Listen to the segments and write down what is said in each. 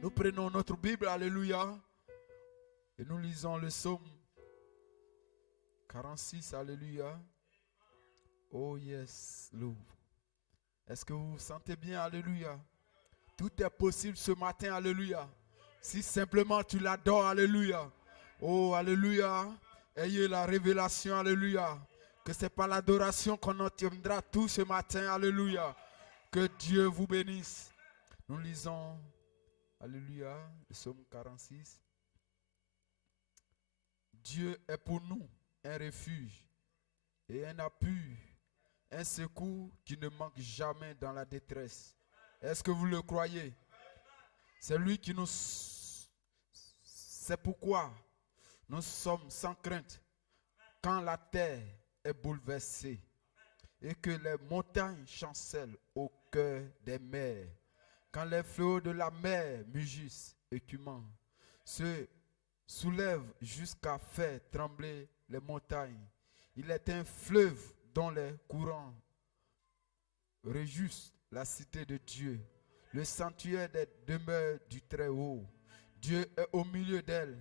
Nous prenons notre Bible, alléluia, et nous lisons le psaume 46, alléluia. Oh yes, Lord. Est-ce que vous vous sentez bien, alléluia? Tout est possible ce matin, alléluia. Si simplement tu l'adores, alléluia. Oh, alléluia. Ayez la révélation, alléluia. Que ce n'est pas l'adoration qu'on obtiendra tout ce matin, alléluia. Que Dieu vous bénisse. Nous lisons, alléluia, le psaume 46. Dieu est pour nous un refuge et un appui, un secours qui ne manque jamais dans la détresse. Est-ce que vous le croyez? C'est lui qui nous... C'est pourquoi nous sommes sans crainte quand la terre est bouleversée et que les montagnes chancellent au cœur des mers. Quand les flots de la mer mugissent écumants, se soulèvent jusqu'à faire trembler les montagnes. Il est un fleuve dont les courants réjouissent la cité de Dieu, le sanctuaire des demeures du Très-Haut. Dieu est au milieu d'elle,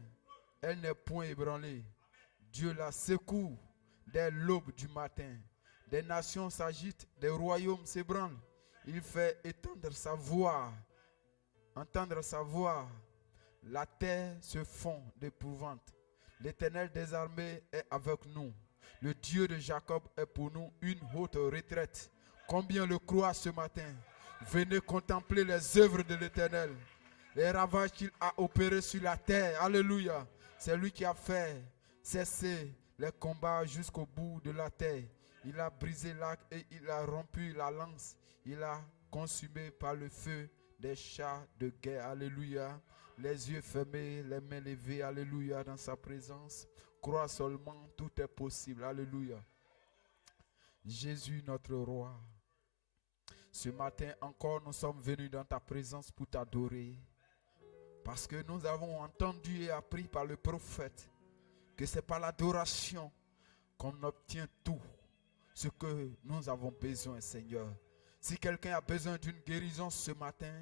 elle n'est point ébranlée. Dieu la secoue dès l'aube du matin. Des nations s'agitent, des royaumes s'ébranlent. Il fait entendre sa voix. La terre se fond d'épouvante. L'Éternel des armées est avec nous. Le Dieu de Jacob est pour nous une haute retraite. Combien le croient ce matin? Venez contempler les œuvres de l'Éternel. Les ravages qu'il a opérés sur la terre. Alléluia. C'est lui qui a fait cesser les combats jusqu'au bout de la terre. Il a brisé l'arc et il a rompu la lance. Il a consumé par le feu des chars de guerre. Alléluia. Les yeux fermés, les mains levées. Alléluia. Dans sa présence. Crois seulement, tout est possible. Alléluia. Jésus notre roi. Ce matin encore, nous sommes venus dans ta présence pour t'adorer. Parce que nous avons entendu et appris par le prophète que c'est par l'adoration qu'on obtient tout ce que nous avons besoin, Seigneur. Si quelqu'un a besoin d'une guérison ce matin,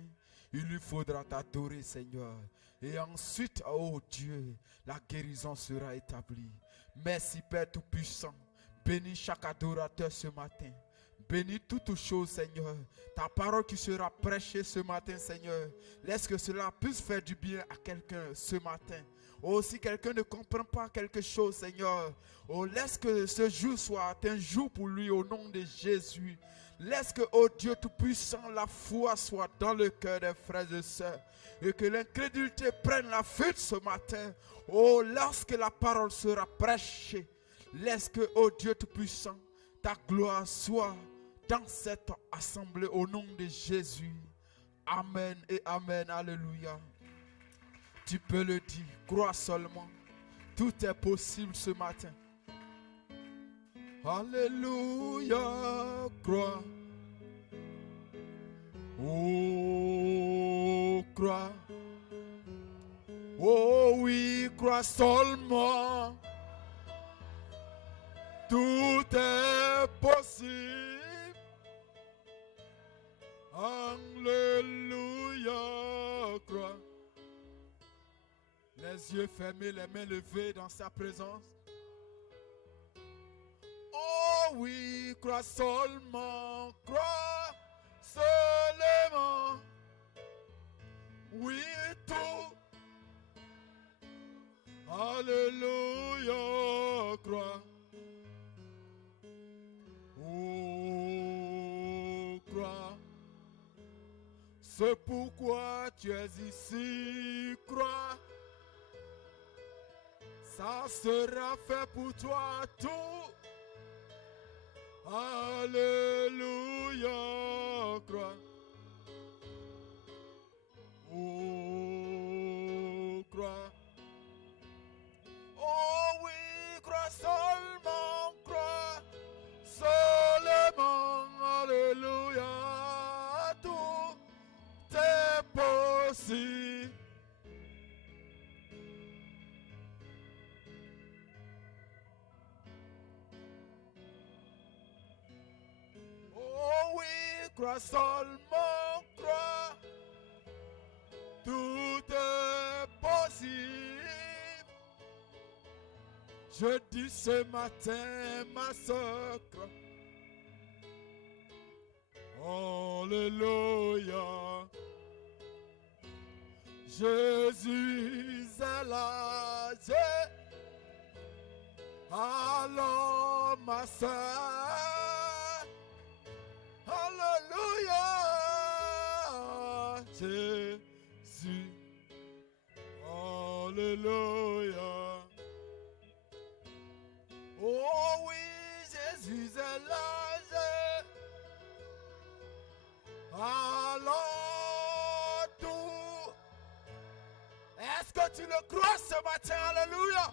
il lui faudra t'adorer, Seigneur. Et ensuite, oh Dieu, la guérison sera établie. Merci, Père Tout-Puissant. Bénis chaque adorateur ce matin. Bénis toutes choses, Seigneur. Ta parole qui sera prêchée ce matin, Seigneur. Laisse que cela puisse faire du bien à quelqu'un ce matin. Oh, si quelqu'un ne comprend pas quelque chose, Seigneur. Oh, laisse que ce jour soit un jour pour lui au nom de Jésus. Laisse que, oh Dieu Tout-Puissant, la foi soit dans le cœur des frères et sœurs. Et que l'incrédulité prenne la fuite ce matin. Oh, lorsque la parole sera prêchée. Laisse que, oh Dieu Tout-Puissant, ta gloire soit dans cette assemblée au nom de Jésus. Amen et amen. Alléluia. Tu peux le dire. Crois seulement. Tout est possible ce matin. Alléluia. Crois. Oh, crois. Oh oui, crois seulement. Tout est possible. Alléluia, crois. Les yeux fermés, les mains levées dans sa présence. Oh oui, crois seulement, crois seulement. Oui, tout. Alléluia, crois. Oh, crois. C'est pourquoi tu es ici, crois. Ça sera fait pour toi tout. Alléluia, crois. Oh, crois. Oh oui, crois seulement, crois. Seulement, alléluia, tout est possible. Oh oui, crois seulement, crois. Tout Je dis ce matin, ma soeur, alléluia. Jésus est là. Alors ma soeur, alléluia. Jésus, alléluia. Oh oui, Jésus est là. Alors tout. Est-ce que tu le crois ce matin? Alléluia.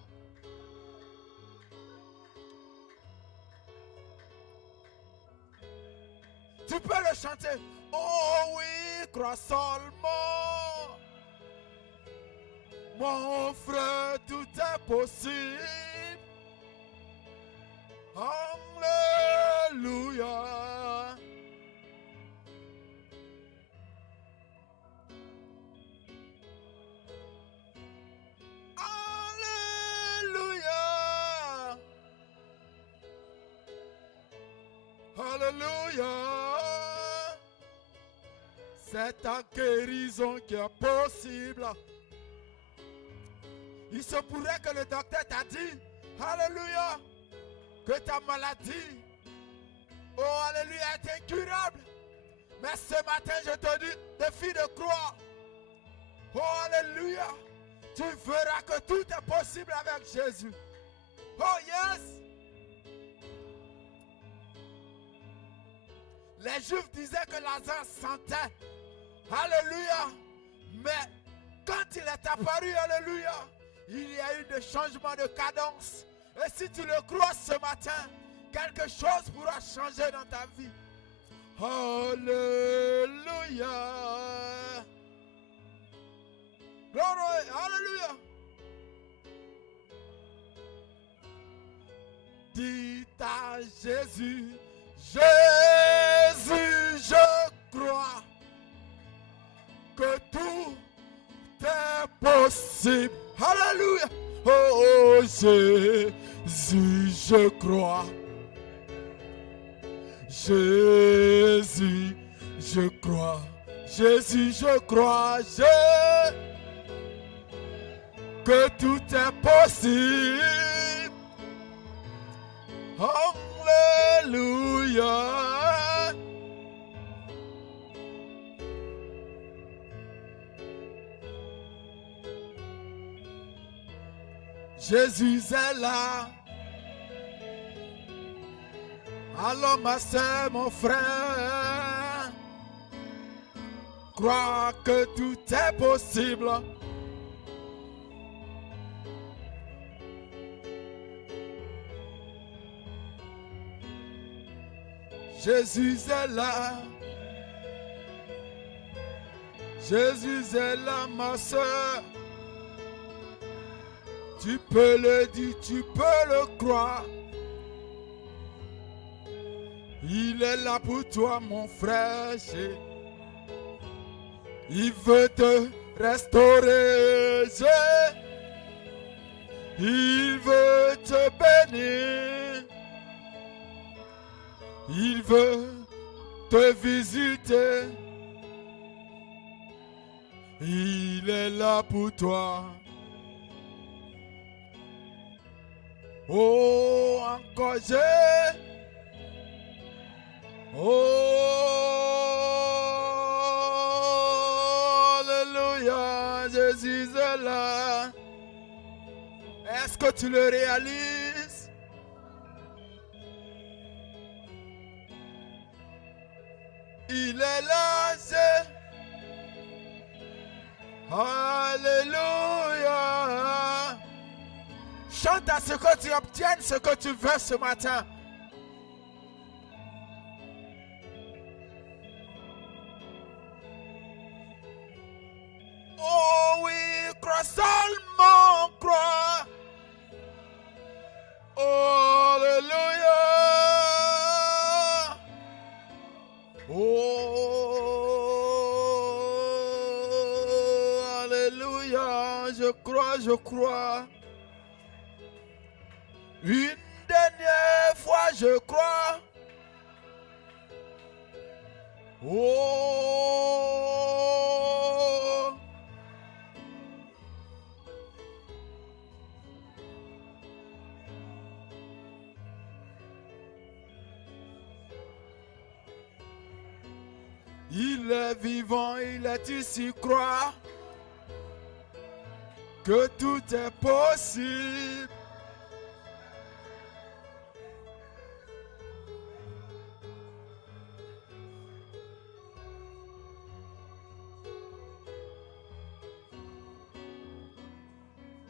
Tu peux le chanter. Oh oui, crois seulement. Mon frère, tout est possible. Alléluia. Alléluia. Alléluia. C'est ta guérison qui est possible. Il se pourrait que le docteur t'a dit, alléluia, que ta maladie, oh alléluia, est incurable. Mais ce matin, je te dis, défi de croire. Oh alléluia, tu verras que tout est possible avec Jésus. Oh yes. Les Juifs disaient que Lazare sentait. Alléluia. Mais quand il est apparu, alléluia, il y a eu des changements de cadence. Et si tu le crois ce matin, quelque chose pourra changer dans ta vie. Alléluia. Glory. Alléluia. Dis à Jésus, Jésus, je crois que tout est possible. Alléluia. Oh Jésus, je crois. Jésus, je crois. Jésus, je crois. Que tout est possible. Alléluia. Jésus est là. Alors ma soeur, mon frère, crois que tout est possible. Jésus est là. Jésus est là, ma soeur. Tu peux le dire, tu peux le croire. Il est là pour toi, mon frère. Il veut te restaurer. Il veut te bénir. Il veut te visiter. Il est là pour toi. Oh, encore j'ai. Oh, alléluia, Jésus est là. Est-ce que tu le réalises? Il est là, alléluia. Chante à ce que tu obtiennes, ce que tu veux ce matin. Oh oui, crois seulement, crois. Oh, alléluia. Oh, alléluia. Je crois, je crois. Une dernière fois, je crois. Oh, il est vivant, il est ici, crois que tout est possible.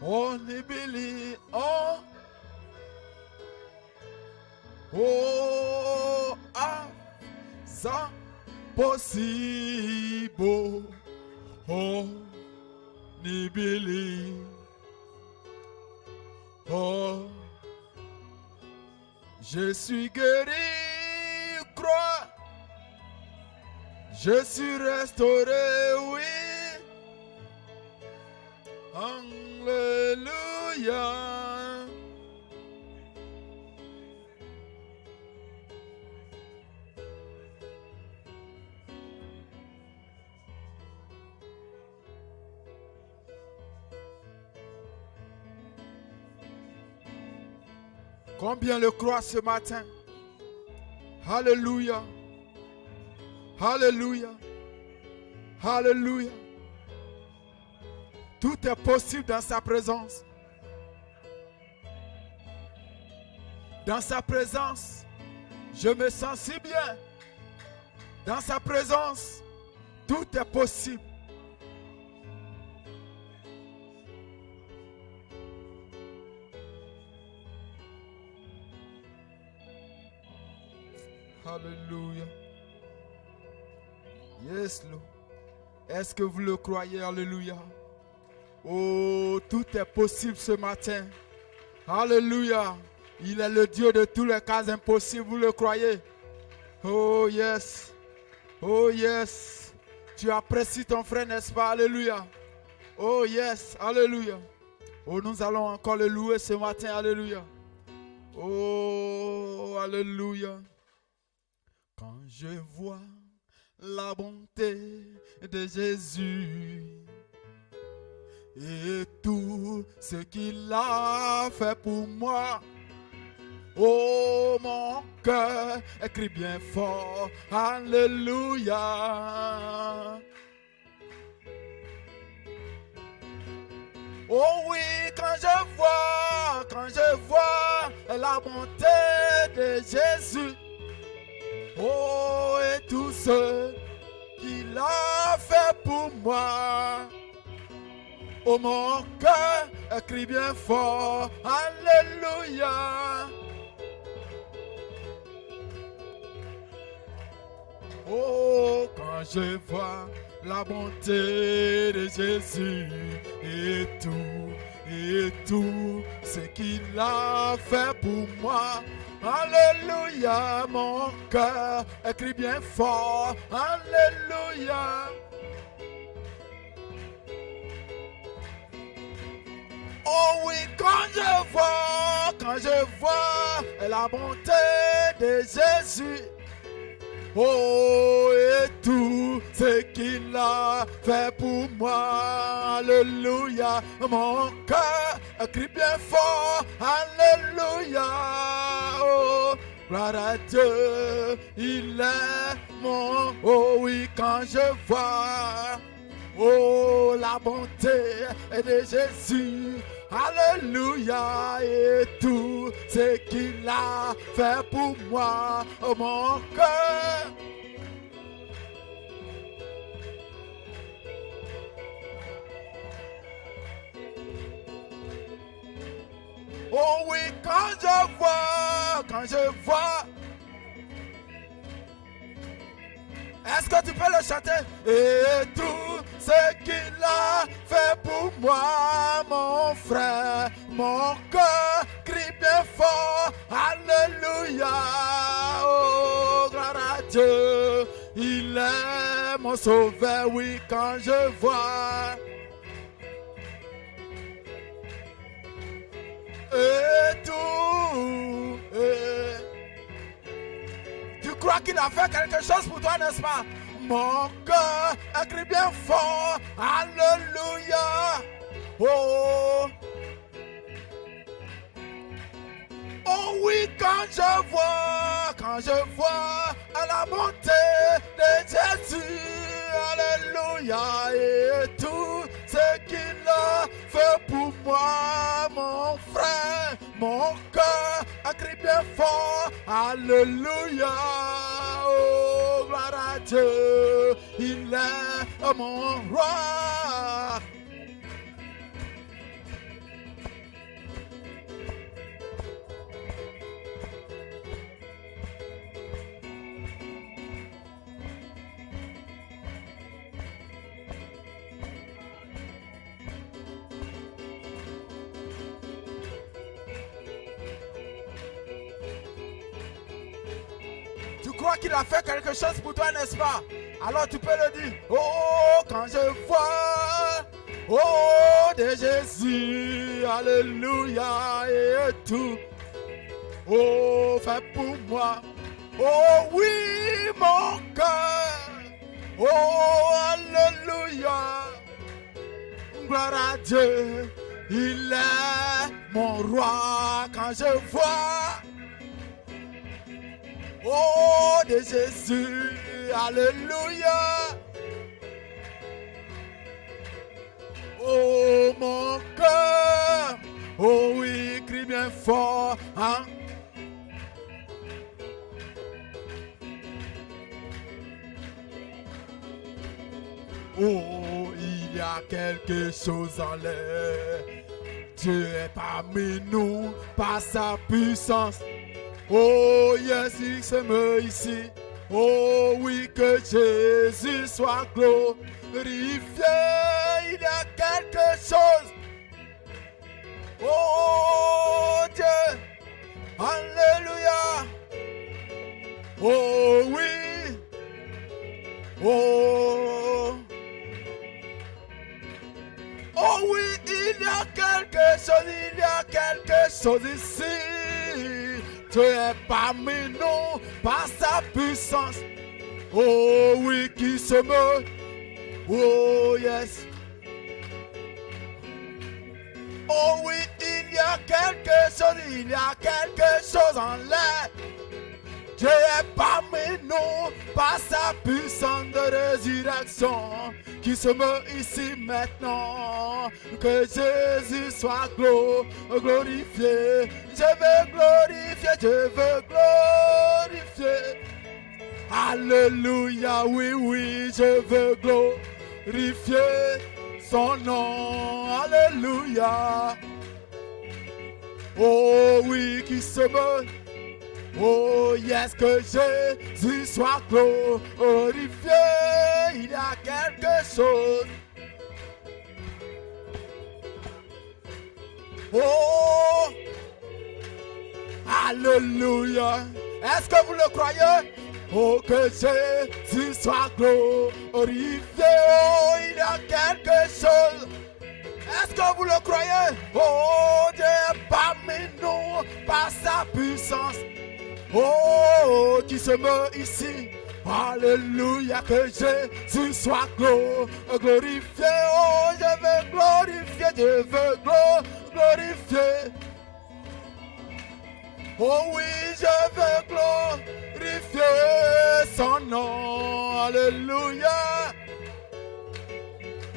On y believe, ça possible. On y believe. Oh, je suis guéri, crois. Je suis restauré, oui. Alléluia. Combien le croient ce matin? Alléluia. Alléluia. Alléluia. Tout est possible dans sa présence. Dans sa présence, je me sens si bien. Dans sa présence, tout est possible. Alléluia. Yes, Lord. Est-ce que vous le croyez? Alléluia. Oh, tout est possible ce matin. Alléluia. Il est le Dieu de tous les cas impossibles. Vous le croyez? Oh, yes. Oh, yes. Tu apprécies ton frère, n'est-ce pas? Alléluia. Oh, yes. Alléluia. Oh, nous allons encore le louer ce matin. Alléluia. Oh, alléluia. Quand je vois la bonté de Jésus et tout ce qu'il a fait pour moi, oh, mon cœur crie bien fort, alléluia. Oh oui, quand je vois la bonté de Jésus, oh, et tout ce qu'il a fait pour moi, oh, mon cœur crie bien fort, alléluia. Oh, quand je vois la bonté de Jésus et tout ce qu'il a fait pour moi, alléluia, mon cœur crie bien fort, alléluia. Oh oui, quand je vois la bonté de Jésus, oh, et tout ce qu'il a fait pour moi, alléluia, mon cœur crie bien fort, alléluia. Oh, gloire à Dieu, il est mon, oh oui, quand je vois, oh, la bonté de Jésus, alléluia, et tout ce qu'il a fait pour moi, oh, mon cœur. Oh oui, quand je vois, est-ce que tu peux le chanter? Et tout ce qu'il a fait pour moi, mon frère, mon cœur crie bien fort, alléluia. Oh, gloire à Dieu, il est mon sauveur, oui, quand je vois. Et tout crois qu'il a fait quelque chose pour toi, n'est-ce pas? Mon cœur crie bien fort. Alléluia. Oh. Oh oui, quand je vois la bonté de Jésus, alléluia, et tout ce qu'il a fait pour moi, mon frère, mon cœur crie bien fort, alléluia, oh gloire à Dieu, il est mon roi. Tu crois qu'il a fait quelque chose pour toi, n'est-ce pas? Alors tu peux le dire. Oh, quand je vois, oh, de Jésus, alléluia, et tout, oh, fait pour moi. Oh oui, mon cœur, oh, alléluia, gloire à Dieu, il est mon roi. Quand je vois, oh, de Jésus, alléluia. Oh, mon cœur, oh oui, crie bien fort, hein? Oh, il y a quelque chose en l'air. Dieu est parmi nous par sa puissance. Oh, yes, il se meut ici. Oh, oui, que Jésus soit glorifié. Il y a quelque chose. Oh, Dieu. Alléluia. Oh, oui. Oh. Oh, oui, il y a quelque chose ici. Dieu est parmi nous par sa puissance. Oh oui, qui se meut. Oh yes. Oh oui, il y a quelque chose en l'air. Dieu est parmi nous par sa puissance de résurrection qui se meut ici maintenant. Que Jésus soit glorifié. Je veux glorifier. Alléluia, oui, oui, je veux glorifier son nom. Alléluia. Oh oui, qui se meut. Oh yes, que Jésus soit glorifié. Il y a quelque chose. Oh, alléluia. Est-ce que vous le croyez? Oh, que Jésus soit glorifié. Oh, il y a quelque chose. Est-ce que vous le croyez? Oh, Dieu est parmi nous par sa puissance. Oh, qui se meut ici. Alléluia, que Jésus soit glorifié. Oh, je veux glorifier. Oh oui, je veux glorifier son nom. Alléluia.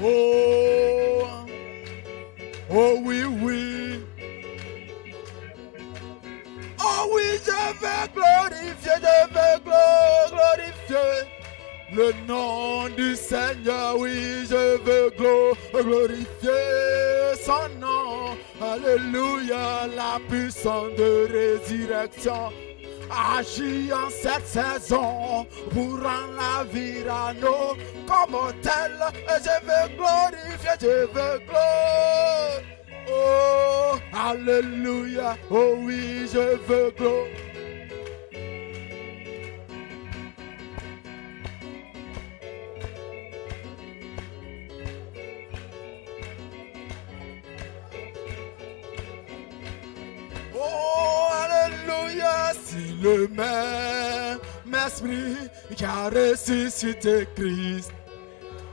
Oh, oh oui, oui. Oh oui, je veux glorifier le nom du Seigneur. Oui, je veux glorifier son nom. Alléluia, la puissance de résurrection agit en cette saison pour rendre la vie à nous comme tel. Je veux glorifier, oh, alléluia, oh oui, je veux glorifier. Oh, alléluia, si le même l'Esprit qui a ressuscité Christ.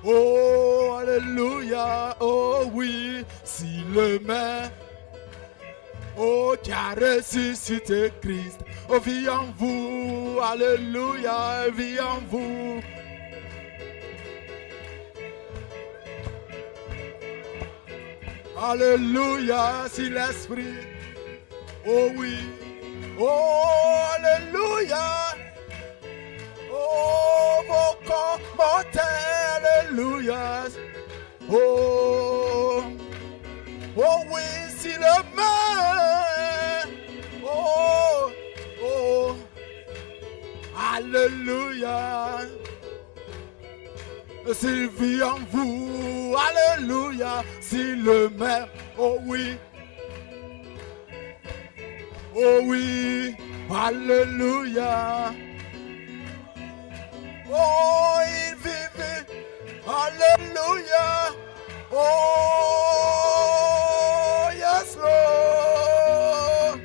Oh, alléluia, oh oui, si le même, oh, qui a ressuscité Christ, oh, vit en vous, alléluia, vit en vous. Alléluia, si l'Esprit, oh oui, oh, alléluia, oh, vos corps mortels, alléluia, oh, oh oui, si le mal, oh, oh, alléluia, s'il vit en vous, alléluia, s'il le même, oh oui, alléluia, oh, il vit, alléluia, oh, yes, Lord.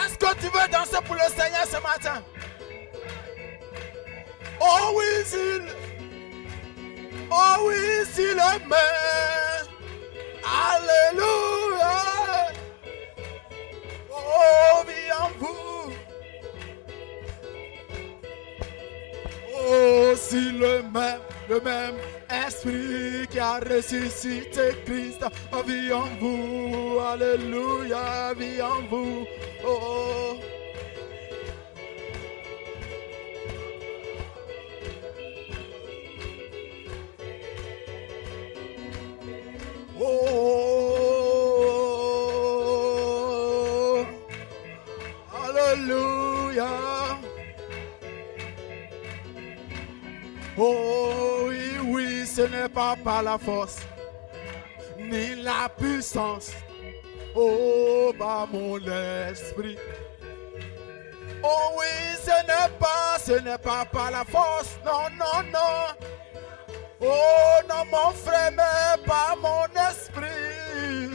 Est-ce que tu veux danser pour le Seigneur ce matin? Oh oui, s'il aime. Alléluia. Oh, vie en vous. Oh, si le même esprit qui a ressuscité Christ vit en vous. Alléluia, vit en vous. Oh. Oh, alléluia. Oh oui, oui, ce n'est pas par la force ni la puissance. Oh, par mon esprit. Oh oui, ce n'est pas par la force. Non, non, non. Oh non mon frère, mais par mon esprit.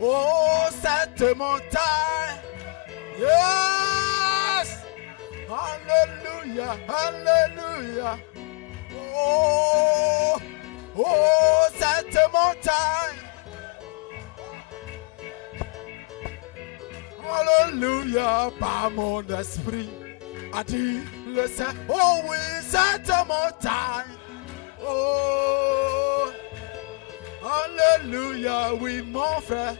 Oh cette montagne. Yes. Alléluia, alléluia. Oh, oh cette montagne. Alléluia, par mon esprit. A dit le Saint. Oh oui, cette montagne. Oh, alléluia, oui mon frère,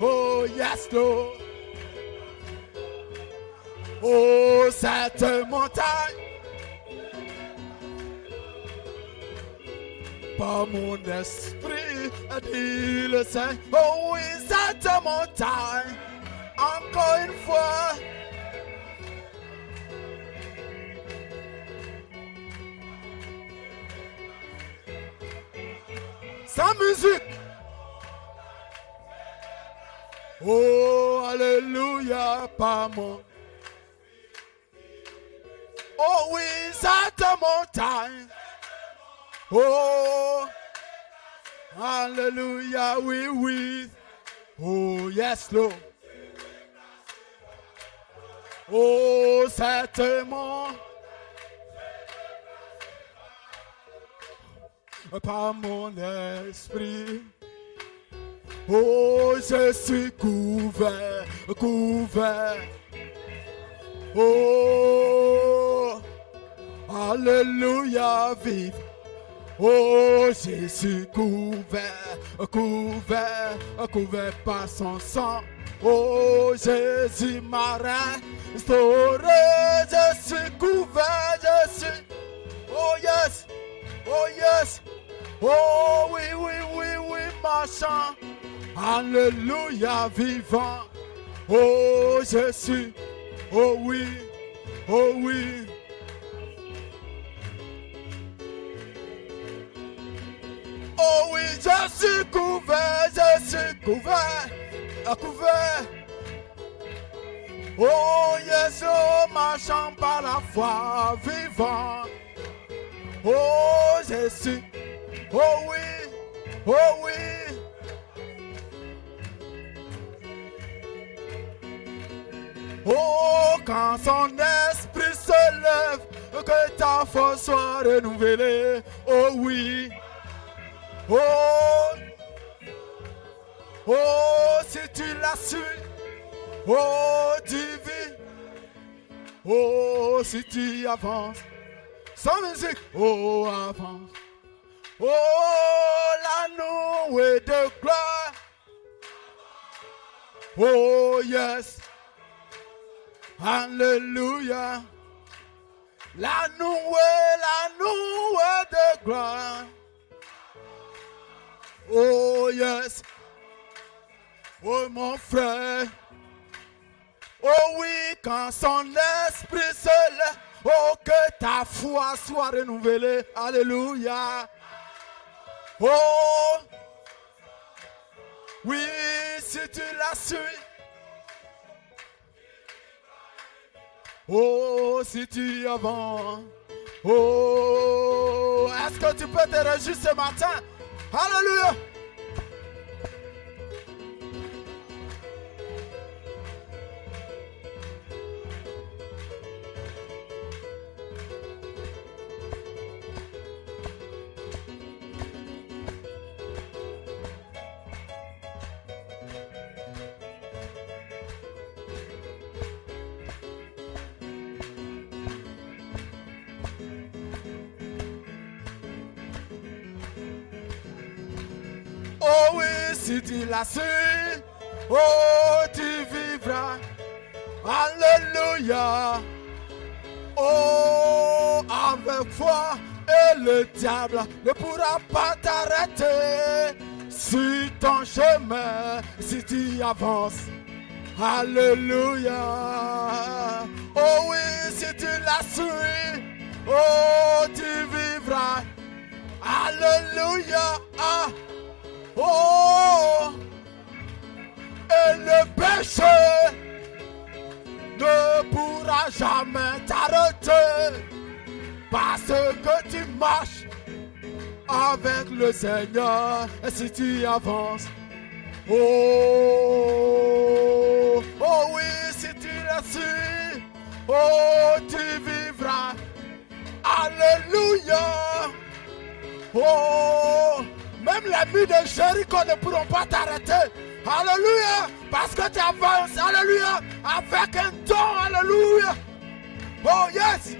oh yes Lord, oh cette montagne, par mon esprit, a dit le Saint, oh oui cette montagne, encore une fois. Sans musique. Oh, alléluia, pas mon. Oh oui, cette montagne. Oh, alléluia, oui, oui. Oh, yes, Lord. Oh, cette montagne. Par mon esprit, oh je suis couvert, couvert, oh alléluia vive, oh je suis couvert, couvert, couvert par son sang, oh Jésus m'a restauré, je suis couvert, je suis, oh yes, oh yes. Oh oui, oui, oui, oui, marchand. Alléluia, vivant. Oh Jésus. Oh oui, oh oui. Oh oui, je suis couvert, couvert. Oh yes, oh marchand par la foi, vivant. Oh Jésus. Oh oui, oh oui. quand son esprit se lève, que ta force soit renouvelée. Oh oui. Oh, oh, si tu la suis, oh, tu vis. Oh, si tu avances, sans musique, oh, avance. Oh, la nouée de gloire. Oh, yes. Alléluia. La nouée de gloire. Oh, yes. Oh, mon frère. Oh oui, quand son esprit se lève, oh, que ta foi soit renouvelée. Alléluia. Oh, oui, si tu la suis. Oh, si tu avances. Oh, est-ce que tu peux te réjouir ce matin? Alléluia. Oh oui, si tu la suis, oh, tu vivras. Alléluia. Oh, avec foi, et le diable ne pourra pas t'arrêter sur ton chemin si tu avances. Alléluia. Oh oui, si tu la suis, oh, tu vivras. Alléluia. Ah. Oh, et le péché ne pourra jamais t'arrêter parce que tu marches avec le Seigneur. Et si tu avances, oh, oh oui, si tu le suis, oh, tu vivras. Alléluia. Oh, même les murs de Jéricho ne pourront pas t'arrêter. Alléluia. Parce que tu avances. Alléluia. Avec un don. Alléluia. Oh yes.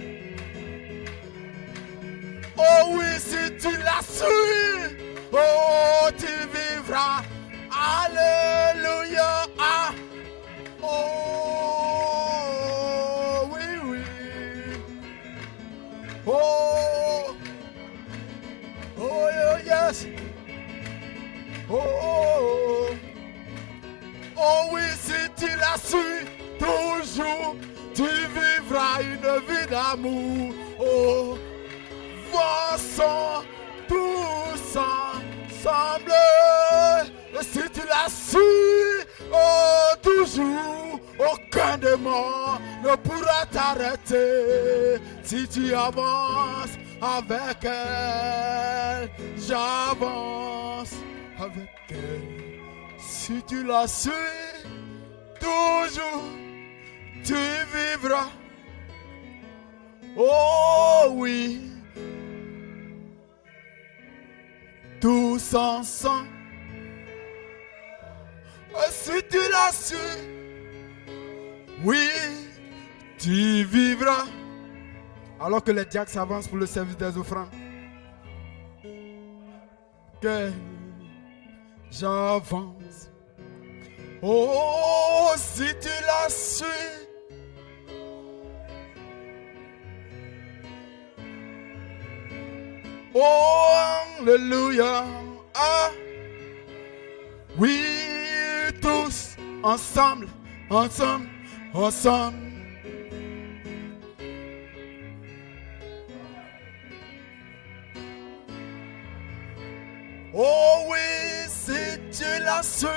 Oh oui, si tu la suis. Oh, tu vivras. Alléluia. Ah. Oh, oui, oui. Oh. Oh, yes. Oh, oh, oh. Oh oui, si tu la suis toujours, tu vivras une vie d'amour. Oh, voici tous ensemble. Et si tu la suis, oh, toujours, aucun démon ne pourra t'arrêter. Si tu avances avec elle, j'avance avec elle. Si tu la suis, toujours tu vivras. Oh oui, tous ensemble. Si tu la suis, oui, tu vivras. Alors que les diacres s'avancent pour le service des offrandes, que j'avance. Oh, si tu la suis, oh, alléluia. Ah, oui, tous ensemble, ensemble, ensemble. Oh oui, si tu la suis,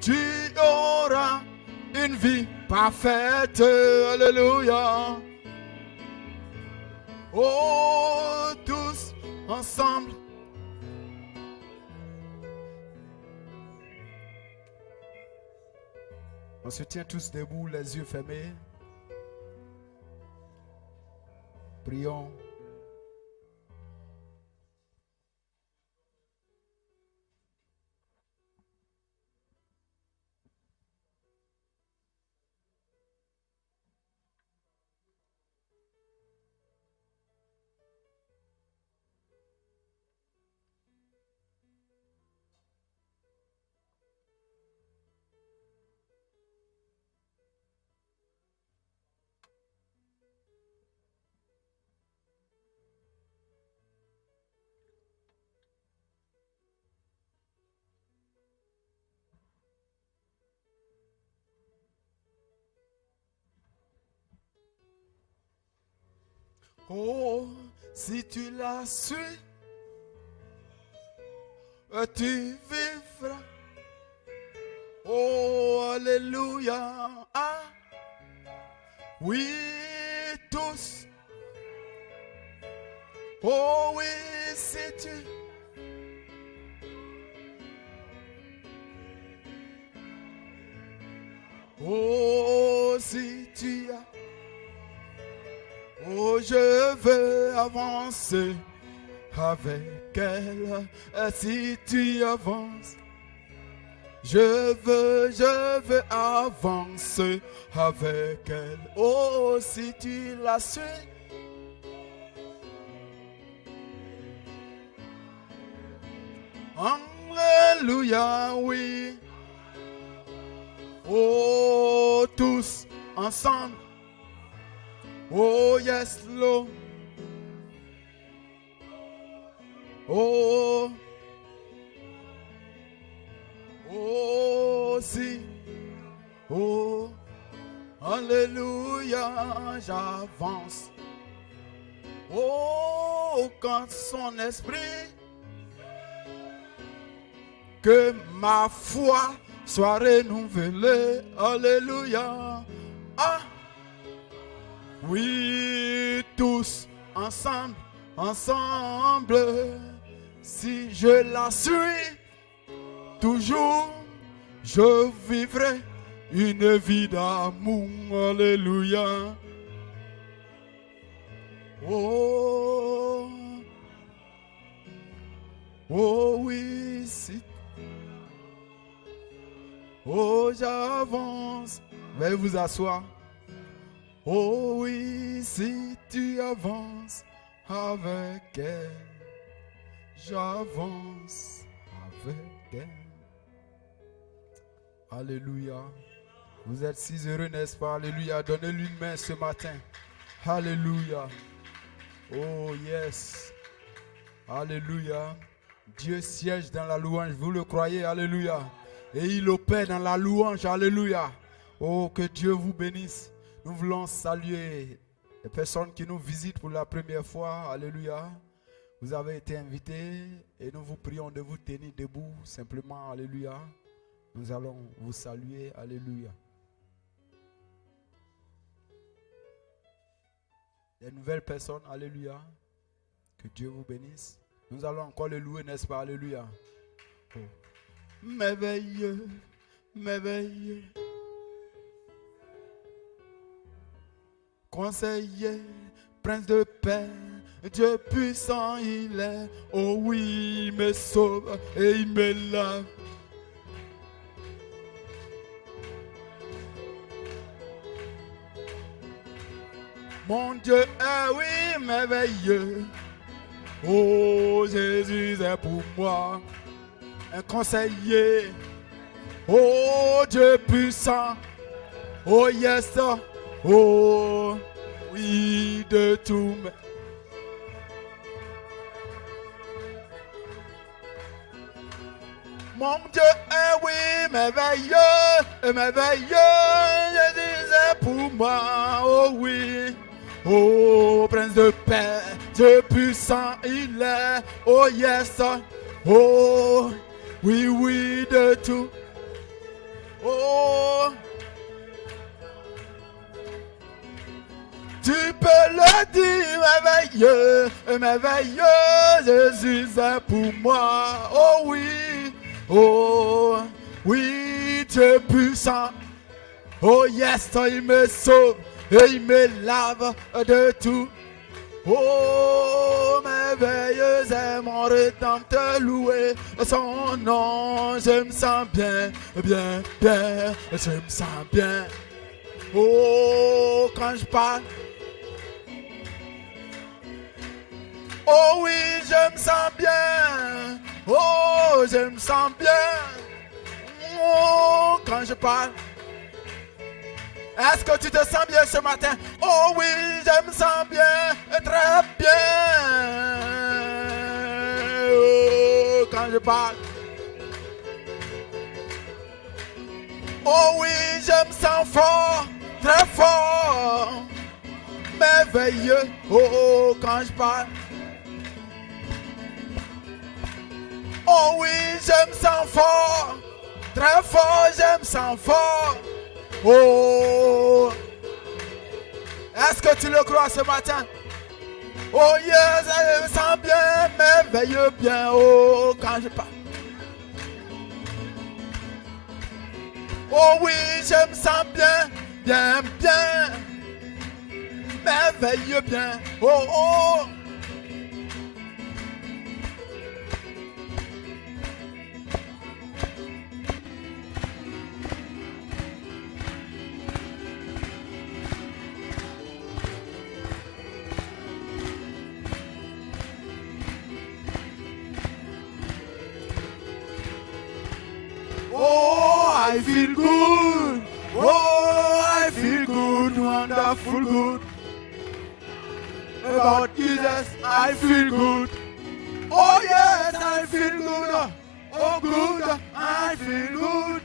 tu auras une vie parfaite. Alléluia. Oh, tous ensemble. On se tient tous debout, les yeux fermés. Prions. Oh, si tu la suis, tu vivras. Oh, alléluia. Ah, oui, tous. Oh, oui, si tu. Oh, si tu as. Oh, je veux avancer avec elle. Si tu avances, je veux avancer avec elle. Oh, si tu la suis, alléluia, oui. Oh, tous ensemble. Oh, yes, Lord. Oh, oh, si. Oh, alléluia, j'avance. Oh, quand son esprit, que ma foi soit renouvelée. Alléluia. Ah, oui, tous ensemble, ensemble. Si je la suis, toujours, je vivrai une vie d'amour. Alléluia. Oh, oh oui, si. Oh, j'avance. Veuillez vous asseoir. Oh oui, si tu avances avec elle, j'avance avec elle. Alléluia. Vous êtes si heureux, n'est-ce pas? Alléluia. Donnez-lui une main ce matin. Alléluia. Oh yes. Alléluia. Dieu siège dans la louange. Vous le croyez? Alléluia. Et il opère dans la louange. Alléluia. Oh, que Dieu vous bénisse. Nous voulons saluer les personnes qui nous visitent pour la première fois. Alléluia. Vous avez été invités et nous vous prions de vous tenir debout simplement. Alléluia. Nous allons vous saluer. Alléluia. Les nouvelles personnes. Alléluia. Que Dieu vous bénisse. Nous allons encore le louer, n'est-ce pas? Alléluia. Oh. Merveilleux, merveilleux. Conseiller, prince de paix, Dieu puissant il est. Oh oui, il me sauve et il me lave. Mon Dieu est oui merveilleux. Oh Jésus est pour moi un conseiller. Oh Dieu puissant. Oh yes. Oh oui de tout. Mon Dieu est oui merveilleux, merveilleux. Jésus est pour moi. Oh oui. Oh, prince de paix, Dieu puissant il est. Oh yes, oh, oui, oui, de tout. Oh, tu peux le dire, merveilleux, merveilleux, Jésus est pour moi. Oh oui, Dieu puissant. Oh yes, il me sauve et il me lave de tout. Oh, merveilleux est mon rédempteur, loué son nom. Je me sens bien, bien, bien, je me sens bien. Oh, quand je parle. Oh oui, je me sens bien. Oh, je me sens bien. Oh, quand je parle. Est-ce que tu te sens bien ce matin? Oh oui, je me sens bien, très bien. Oh, quand je parle. Oh oui, je me sens fort, très fort. Merveilleux, oh, quand je parle. Oh oui, je me sens fort, très fort, je me sens fort. Oh, est-ce que tu le crois ce matin? Oh yes, je me sens bien, merveilleux bien, oh, quand je parle. Oh oui, je me sens bien, bien, bien, merveilleux bien, oh, oh. Oh, I feel good. Oh, I feel good, wonderful good. About Jesus, I feel good. Oh yes, I feel good. Oh good, I feel good.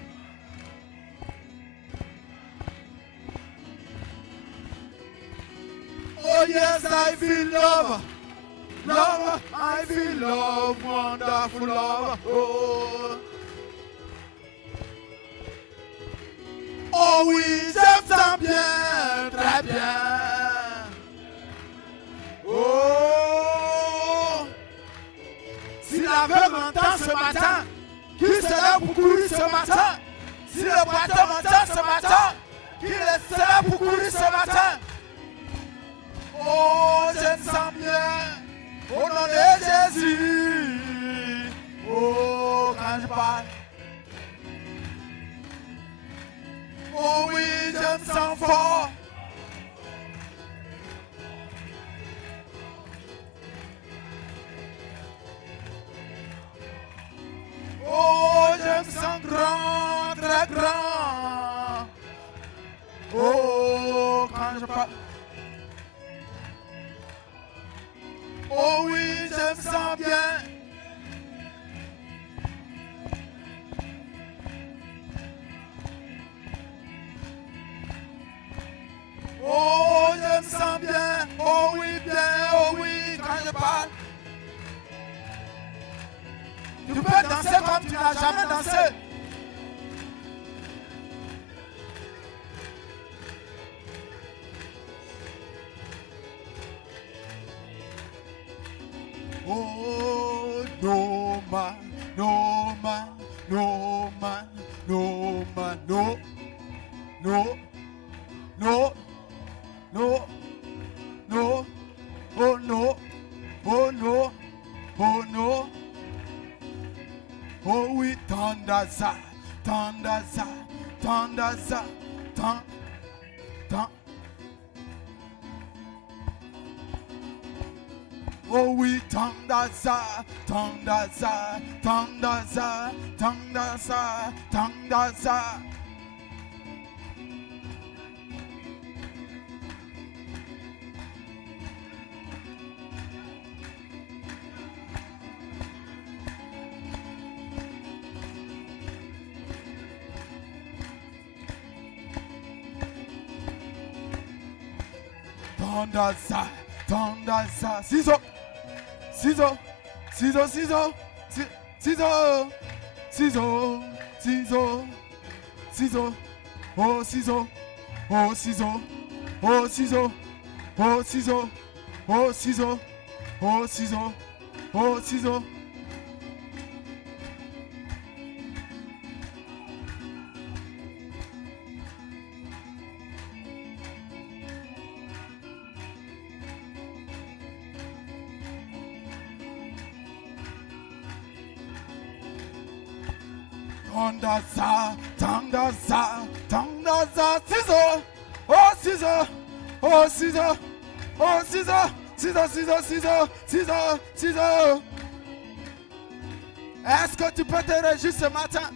Oh yes, I feel love. Love, I feel love, wonderful love. Oh. Oh oui, je me sens bien, très bien. Oh, si l'aveugle m'entend ce matin, qu'il se lève pour courir ce matin. Si le boiteux m'entend ce matin, qu'il se lève pour courir ce matin. Oh, je me sens bien, au nom de Jésus. Oh, quand je parle. Oh oui, je me sens fort. Oh, je me sens grand, très grand. Oh, quand je parle. Oh oui, je me sens bien. Oh, je me sens bien. Oh oui, bien. Oh oui, quand je parle. Tu peux danser comme tu n'as jamais dansé. Oh, no man, no man, no man, no man, no, no, no, no, no, oh no, oh no, oh no. Oh oui, tandaza, tandaza, tandaza, tan, tan. Oh oui, tandaza, tandaza, tandaza, tandaza, tandaza. Tandaza, tandaza, ciseaux, ciseaux, ciseaux, ciseaux, ciseaux, ciseaux, ciseaux, ciseaux, oh ciseaux, oh ciseaux, oh ciseaux, oh ciseaux, oh ciseaux, oh ciseaux, oh ciseaux. Tandaza, tandaza, tandaza, ciseaux, oh ciseaux, oh ciseaux, oh ciseaux, ciseaux, ciseaux, ciseaux, ciseaux, ciseaux. Est-ce que tu peux te réjouir ce matin?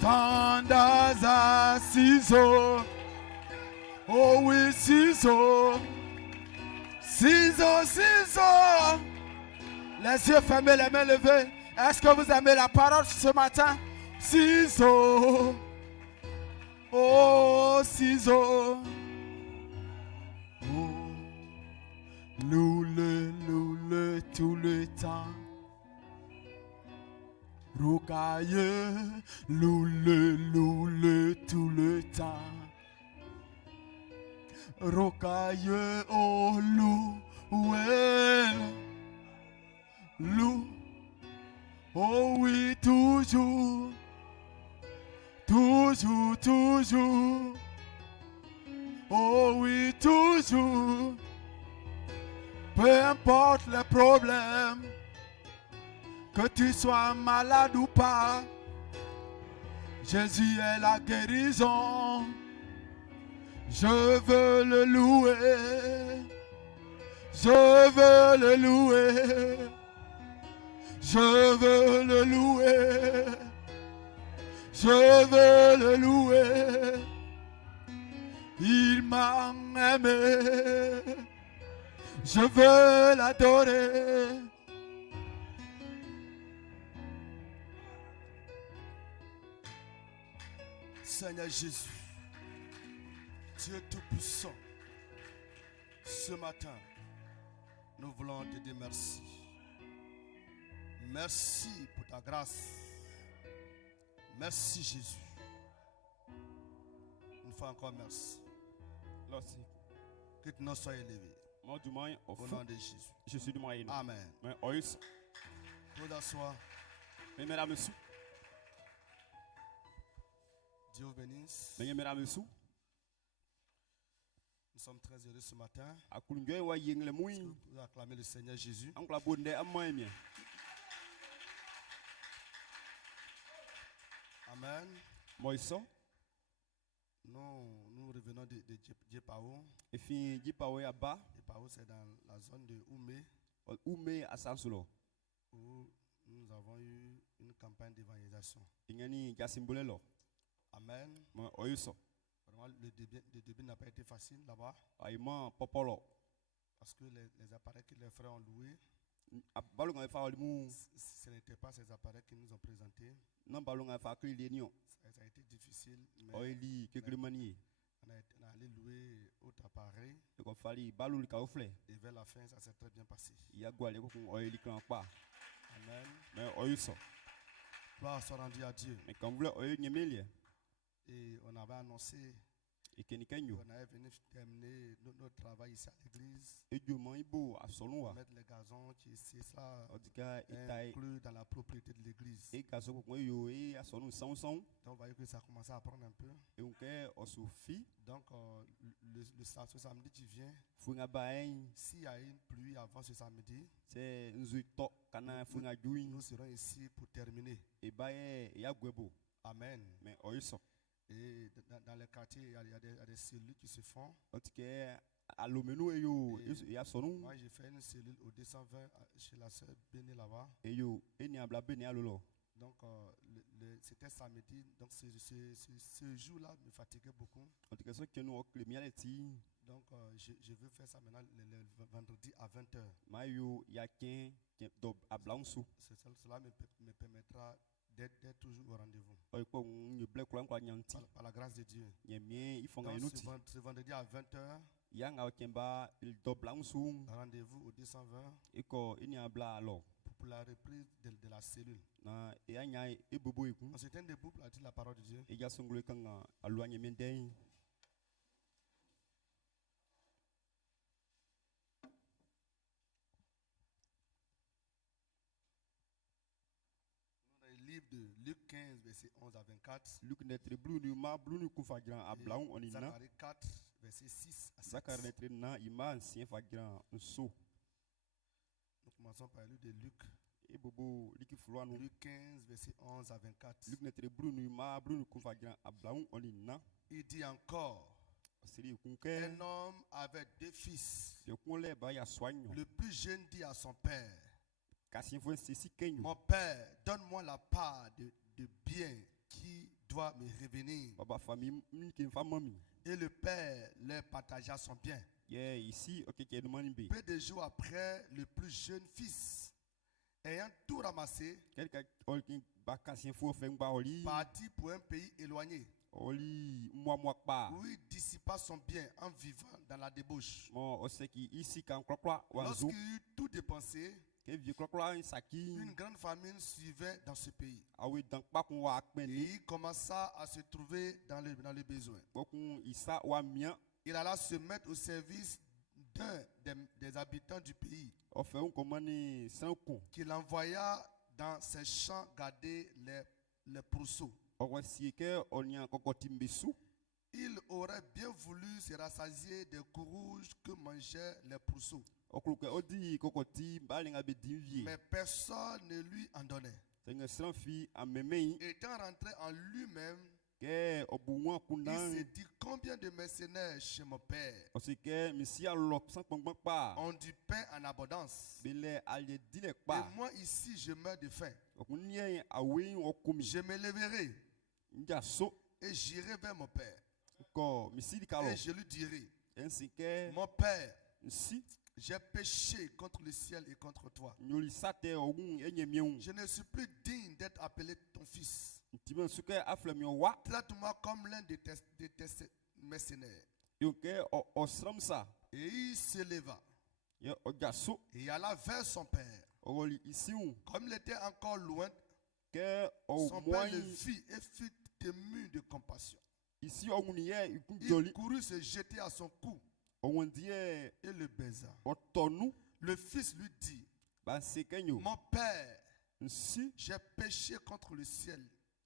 Tandaza, ciseaux. Oh oui, ciseaux. Ciseaux, ciseaux. Les yeux fermés, les mains levées. Est-ce que vous aimez la parole ce matin? Ciseaux. Oh, ciseaux. Oh, loule, tout le temps. Rocaille, loule, tout le temps. Rocaille, oh, lou, oh oui, toujours, oh oui, toujours, peu importe les problèmes, que tu sois malade ou pas, Jésus est la guérison. Je veux le louer. Je veux le louer. Je veux le louer. Je veux le louer. Il m'a aimé. Je veux l'adorer. Seigneur Jésus, Dieu Tout-Puissant, ce matin, nous voulons te dire merci. Merci pour ta grâce. Merci Jésus. Une fois encore, merci. Que ton nom soit élevé. Au nom de Jésus. Amen. Tout d'asseoir. Dieu vous bénisse. Nous sommes très heureux ce matin. Pour acclamer le Seigneur Jésus. Amen. Nous revenons de Djepao. Djepao, c'est dans la zone de Oumé. Où nous avons eu une campagne d'évangélisation. Amen. Vraiment, le début n'a pas été facile là-bas. Parce que les appareils que les frères ont loués, ce n'étaient pas ces appareils qu'ils nous ont présentés. Ça a été difficile. Mais on a allé louer autre appareil. Et vers la fin, ça s'est très bien passé. Amen. Gloire soit rendue à Dieu. Et on avait annoncé qu'on avait venu terminer notre travail ici à l'église. Mettre les gazons qui ici, ça inclus dans la propriété de l'église. Donc on voyait que ça commençait à prendre un peu. Donc ce samedi qui vient, s'il y a une pluie avant ce samedi, nous serons ici pour terminer. Amen. Et dans les quartiers, il y a des cellules qui se font. Moi, j'ai fait une cellule au 220 chez la sœur Béné là-bas. Donc, c'était samedi. Donc, ce jour-là me fatiguait beaucoup. Donc, je veux faire ça maintenant le vendredi à 20h. Cela me permettra d'être toujours au rendez-vous. Par la grâce de Dieu. Donc, ce vendredi à 20h, rendez-vous au 220 pour pour la reprise de la cellule. na anya ebobo eku On s'éteint debout pour dire la parole de Dieu. eja songolo kanga aluanye mendei Dans le livre de Luc 15, verset 11 à 24. Luc netre blue ni ma blue ni ku fagira a blaun Et onina Zacharie 4, verset 6 à 7. zakar netre na ima ancien fagira nso Nous commençons par le livre de Luc. ebobo liki fulwanu Luc 15, verset 11 à 24. Luc netre blue ni ma blue ni ku fagira a blaun onina Il dit encore, seri kunke un homme avait 2 fils. le kunle ba ya soigno Le plus jeune dit à son père, kasi fo sisi kenyo mon père, donne-moi la part de bien qui doit me revenir. baba famille mki famami Et le père leur partagea son bien. yeah ici okeke no manimbe Peu de jours après, le plus jeune fils, ayant tout ramassé, quelqu'un olkin ba kasi fo fe ngba oli partit pour un pays éloigné, oli moi pa où il dissipa son bien en vivant dans la débauche. mo oseki ici kan klokla wanzu Lorsqu'il eut tout dépensé, ke vie klokla saki une grande famine suivait dans ce pays. awe dan pa kun wa Et akpeni il commença à se trouver dans le besoin. bokun isa wa mia Il alla se mettre au service d'un des habitants du pays, ofe un komani sankun qu'il envoya dans ses champs garder les brousseaux. okwesi ke onia kokotimbesu Il aurait bien voulu se rassasier des coups rouges que mangeaient les brousseaux, okluke odi kokoti balinga be divie mais personne ne lui en donnait. senga sanfi amemei Étant rentré en lui-même, ke obuwa il kunan se dit combien de mercenaires chez mon père osike misia lop san pongban pa ont du pain en abondance. bele alye dile Et pa moi ici, je meurs de faim. okunie awe okumi Je me lèverai nja so et j'irai vers mon père. ko misili kalo Et je lui dirai, ensike mon père, si j'ai péché contre le ciel et contre toi. nyoli sate ogun enyemiu Je ne suis plus digne d'être appelé ton fils. timen suke aflemi wa Traite-moi comme l'un de tes mercenaires. yoke osramsa Et il se leva ye ojaso et alla vers son père. ogoli isiu Comme il était encore loin, ke son père le omoi vit et fut ému de compassion. isi oguniye Il ikunjoli courut se jeter à son cou owondie et le baisa. otonu Le fils lui dit, bansekenyo mon père, nsi j'ai péché contre le ciel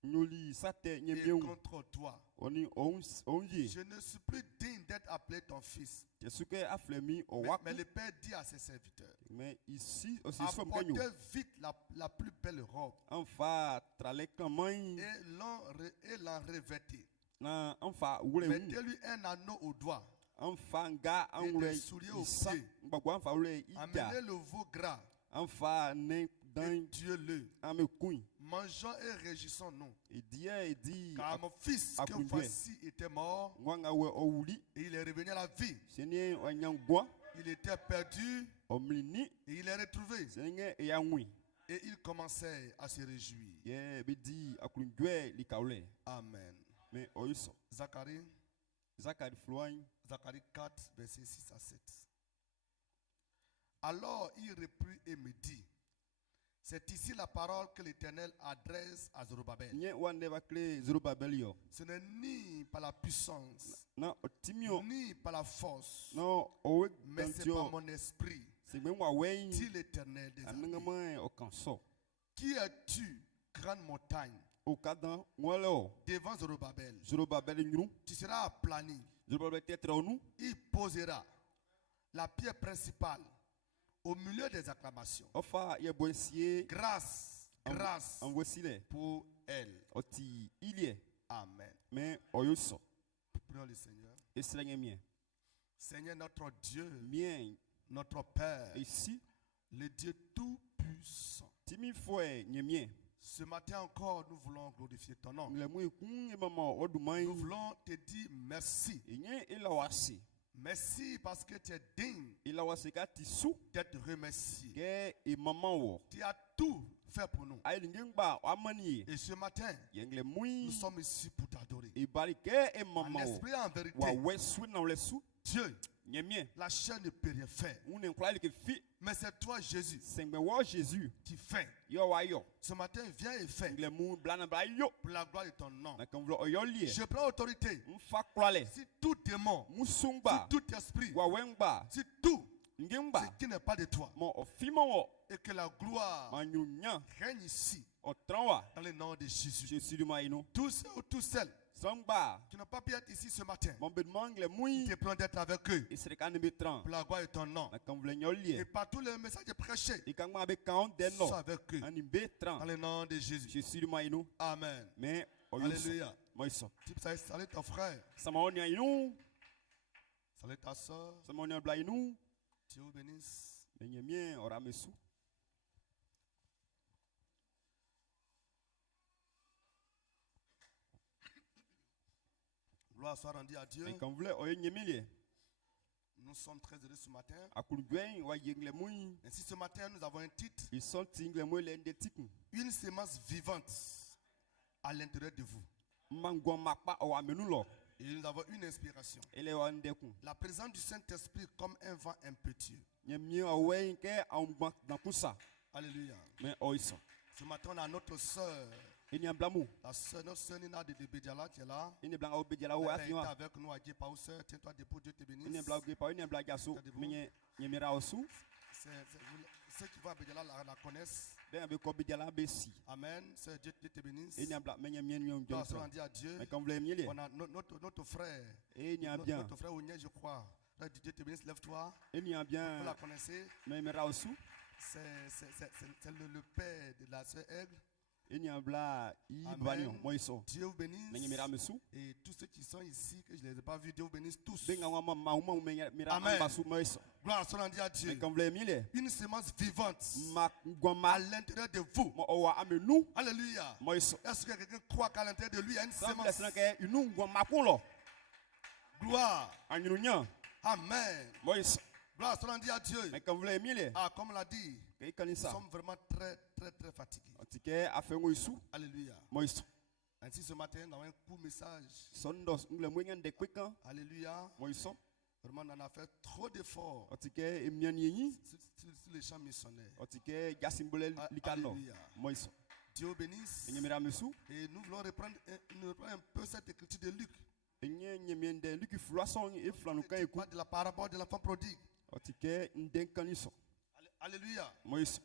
nyoli sate et nyemiu contre toi. oni onye Je ne suis plus digne d'être appelé ton fils. yesuke aflemi Mais, owa mais le père dit à ses serviteurs, mais ici aussi fam kenyo apportez vite la plus belle robe anfa trale kamai et l'en revêtez. na anfa wule Mettez-lui un anneau au doigt. anfa nga Et anwule des souliers aux isa pieds. gbagbo anfa wule ija Amenez le veau gras anfa ne et dan tuez-le. ame kuin Mangeons et réjouissons-nous. edi Car mon fils que Akunjwe. voici était mort ngwanga we owuli et il est revenu à la vie. senie onyangwa Il était perdu omlini et il est retrouvé. senge eyangwi Et il commençait à se réjouir. ye bedi akunjwe likaule Amen. mais oyiso Zacharie, zakari floin Zacharie 4, verset 6 à 7. Alors il reprit et me dit, c'est ici la parole que l'Éternel adresse à Zorobabel. nye wande bakle Zerubabel yo Ce n'est ni par la puissance, na otimio ni par la force, no owe mais c'est par gantio mon esprit, segbe mwa wein dit l'Éternel des armées. anengama okanso Qui es-tu, grande montagne, okadan ngwale o devant Zorobabel? Zerubabel nyuru Tu seras aplani. Zerubabel tetre onu Il posera la pierre principale au milieu des acclamations. ofa ye boesie Grâce, grâce envosile pour elle. oti ilie Amen. mais oyoso Prions le Seigneur. esrenge mien Seigneur notre Dieu, mien notre Père, ici le Dieu tout-puissant. timi foi nye mien Ce matin encore, nous voulons glorifier ton nom. le mu kun e mama odumai Nous voulons te dire merci. enye ilawasi Merci parce que tu es digne ilawasi ka tisu d'être remercié. ke e mama wo Tu as tout fait pour nous. ailingengba amani Et ce matin, yengle nous mui sommes ici pour t'adorer. e barike e En mama wo esprit et en wa vérité, wesu na lesu Dieu, Nyemie. La chair ne peut rien faire. Ou ne croit que fi. Mais c'est toi, Jésus, Sengbe wo Jésus. qui fais. Yo wa yo. Ce matin, viens et fais Le mou blana bla yo. pour la gloire de ton nom. Na kan vlo yo lié. Je prends autorité. Mfa krale. Si tout démon, Mu si sungba. tout esprit, Wa wengba. si tout Ngimba. ce qui n'est pas de toi, Mo ofimo wo. et que la gloire Ma nyunya. règne ici, O tranwa. dans le nom de Jésus. Jésus du maïno. Tous ceux ou toutes celles Sangba. qui n'ont pas pu être ici ce matin, Mon bedmang le mouy. te prends d'être avec eux Isreka ne betran. pour la gloire de ton nom. Na kan vlo yo Et lié. par tous les messages prêchés, Ikangma be kaon den no. sois avec eux, Ani betran. dans le nom de Jésus. Jésus du maïno. Amen. Mais oyo. Alléluia. Moiso. Salut ton frère, Sama onya inu. salut ta soeur. Sama onya bla inu. Dieu vous bénisse. Nyemie ora mesu. Gloire soit rendue à Dieu. Mais quand vous voulez, oyo nyemile. Nous sommes très heureux ce matin. Akulugwen wa yengle mouy. Ainsi, ce matin, nous avons un titre, Ils sont tingle mouy le ndetik. une sémence vivante à l'intérieur de vous. Mangwa makpa o amenu lo. Et nous avons une inspiration. Ele wa ndeku. La présence du Saint-Esprit comme un vent impétueux. Nyemie owen ke aumba na kusa. Alléluia. Mais oiso. Ce matin, on a notre soeur, Eni amblamu. notre soeur Nina de Bédiala qui est là. Eni blanc obedjala o Elle est afiwa. avec nous à Diepa, soeur. Tiens-toi debout, Dieu te bénisse. Eni blanc ge pa eni blanc gaso. Menye nyemira osu. Ceux qui vont à Bédiala la connaissent. Ben be ko obedjala be si. Amen. Sœur, Dieu te bénisse. Eni blanc menye mien nyon Gloire soit jonso. rendue à Dieu. Mais quand vous voulez miele. On a notre frère. Eni bien. Notre frère Ounier, je crois. Là, Dieu te bénisse, lève-toi. Eni Vous bien. la connaissez. Memira osu. C'est le père de la sœur Aigle. Eni blanc i Amen. banyo moiso. Dieu vous bénisse. Menye mira mesu. Et tous ceux qui sont ici, que je ne les ai pas vus, Dieu vous bénisse tous. Benga wa mama uma mira Amen. ambasu moiso. Gloire soit rendue à Mais Dieu. quand vous voulez miele. Une sémence vivante Ma goma à l'intérieur de vous. mo owa amenu Alléluia. moiso. Est-ce que quelqu'un croit qu'à l'intérieur de lui, il y a une Sans sémence? laisser que inu goma kulo. Gloire. Anyunya Amen. moiso. Gloire soit rendue à Dieu. Mais quand vous voulez miele. Ah, comme on l'a dit, Ke nous kanisa. sommes vraiment très fatigués. Otike afengo isu Alléluia. moiso. Ainsi, ce matin, nous avons un court message. Sondos ngle mwenye de kweka Alléluia. moiso. Vraiment, on en a fait trop d'efforts Otike emian yenyi. sur les champs missionnaires. Otike jasimbole likano Alléluia. moiso. Dieu vous bénisse. Enye mira mesu. Et nous voulons reprendre un peu cette écriture de Luc. Enye nyemiende luki fluason e flanu kan Qui eku. parle de la parabole de l'enfant prodigue. Otike nden kaniso Alléluia. moiso.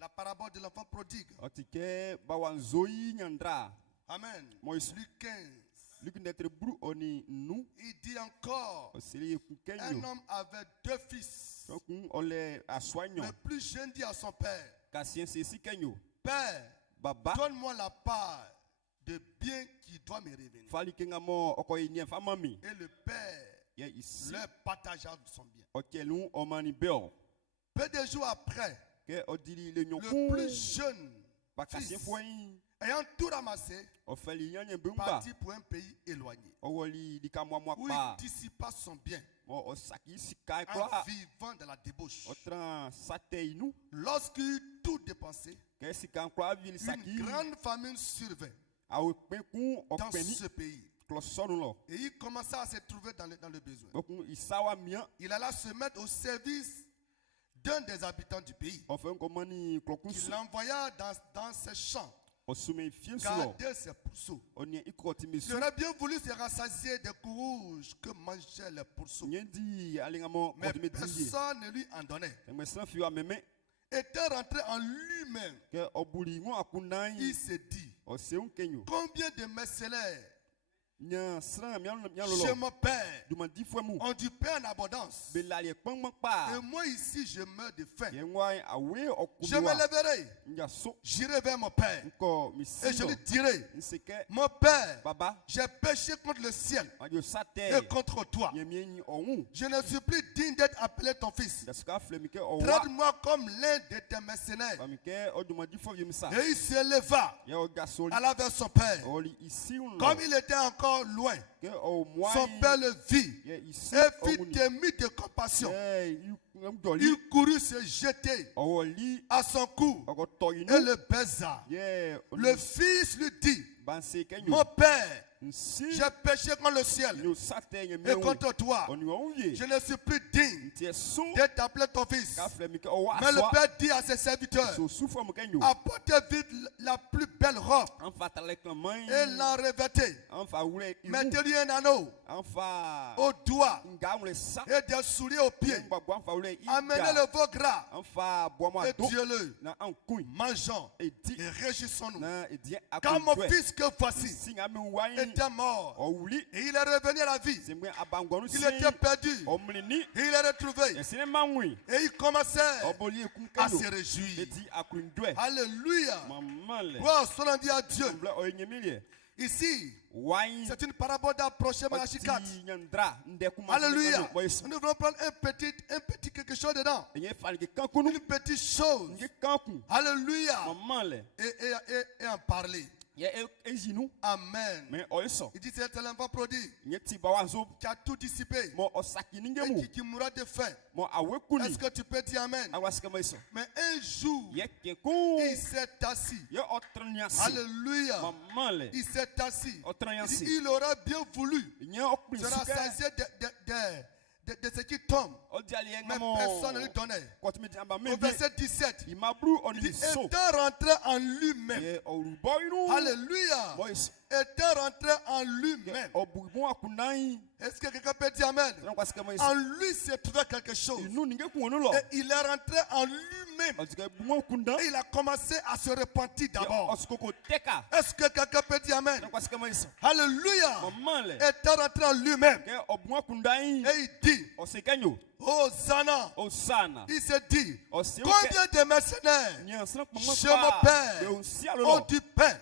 La parabole de l'enfant prodigue. Otike bawanzoyi nyandra Amen. moiso. Luc 15. Luki netre bru oni nu. Il dit encore, Oseli un kukenyo. homme avait deux fils. Sokun ole aswanyo. Le plus jeune dit à son père, Kasien sesi kenyo. Père, Baba. donne-moi la part de bien qui doit me revenir. Fali kenga mo okoyi nye famami. Et le père Ye isi. leur partagea son bien. Okelun omani beo. Peu de jours après, Ke odili le le nyonku. plus jeune, Ba kasien fils, fwen. ayant tout ramassé, Ofeli nyanye bumba. partit pour un pays éloigné, Owoli di kamwa mwa où pa. il dissipa son bien Mo osaki sikai en kwa. vivant de la débauche. Otran sate inu. Lorsqu'il eut tout dépensé, Ke sikan kwa vil saki. une grande famine survint Awe penkun dans okpeni. ce pays. Klosonu lo. Et il commença à se trouver dans le besoin. Okun isawa mian. Il alla se mettre au service d'un des habitants du pays. Ofen komani klokun Il su. l'envoya dans ses champs, Osume fien su lo. garder ses pourceaux. Onye ikoti Il misu. aurait bien voulu se rassasier des courges que mangeaient les pourceaux. Nyendi alingamo Mais kotime dingi. personne ne lui en donnait. Engbe san fiwa meme. Étant rentré en lui-même, Ke obuli ngo il akunai. se dit, Oseun kenyo. combien de mercenaires Nyan sran mian chez lolo. mon père Duman di fwe mu. ont du pain en abondance. Belali ekpang Et pa. moi ici, je meurs de faim. Yengwai awe Je okulwa. me lèverai, Nya so. j'irai vers mon père Nko et je misilo. lui dirai, Nseke. mon père, Baba. j'ai péché contre le ciel Adio sate. et contre toi. Nyemienyi owu. Je ne suis plus digne d'être appelé ton fils. Daska flemike owa. Traite-moi comme l'un de tes mercenaires. Famike oduma di fwe yemisa. Et il se leva, Ye ogasoli. alla vers son père. Oli isi un. Comme il était encore loin, Ke o mwai. son père le vit Ye isi. et fit omuni. ému de compassion. Mdoli. Il courut se jeter Owoli. à son cou Ogoto et inu. le baisa. Ye. Le fils lui dit, Banse kenyo. mon père, nsi J'ai péché contre le ciel nyo sate nye et mewu contre toi. onyo onwie Je ne suis plus digne nti so de t'appeler ton fils. ka fle mi ke o Mais le aswa Père dit à ses serviteurs, so sufo mo kenyo apportez vite la plus belle robe an fa tale klaman et l'en revêtez. an fa wule iwu Mettez-lui un anneau an fa au doigt nga wule sa et des souliers aux pieds. gbagbo an fa wule Amenez ida le veau gras an fa boamo et ado tuez-le. na an kun Mangeons e di et réjouissons-nous. na e di Car mon akun fils que voici singa mi wayin était mort o wuli et il est revenu à la vie. semwe abangonu Il si était perdu o mlini et il est retrouvé. yesine manwi Et il commençait o boli ekun à kenyo se e réjouir. di akun dwe Alléluia. mamale Gloire soit rendue à Dieu. semble o nyemilie Ici, wayin c'est une parabole d'approcher Malachie 4. nyandra nde kuma Alléluia. Nous voulons prendre un petit quelque chose dedans. enye fali ke kankunu Une petite chose. nge kanku Alléluia. mamale Et en parler. ye ezinu Amen. me oiso Il dit c'est un enfant prodigue nye tiba wazo qui a tout dissipé mo osaki ninge et mu qui mourra de faim. mo awekuni Est-ce que tu peux dire Amen? awasika mo iso Mais un jour, ye keku il s'est assis. ye otranyasi Alléluia. mamale Il s'est assis. Il otranyasi dit, il aurait bien voulu nye okpin se rassasier de ce qui tombe. odi ali Mais engamo personne ne lui donnait. kotimi amba Au me verset 17, imabru il dit, oni so étant rentré en lui-même. ye oruboyinu Alléluia. mo iso Étant rentré en lui-même. obugbon akunai Est-ce que quelqu'un peut dire Amen? tran kwasika mo iso En lui s'est trouvé quelque chose. inu ninge kuonu lo Et il est rentré en lui-même. otika bugbon kunda Et il a commencé à se repentir d'abord. osikoko teka Est-ce que quelqu'un peut dire Amen? tran kwasika mo iso Alléluia. mamale Étant rentré en lui-même. ke obugbon kundai Et il dit, osekanyo Hosanna. osana Il se dit, osi combien de mercenaires nyansa chez mon père ont du pain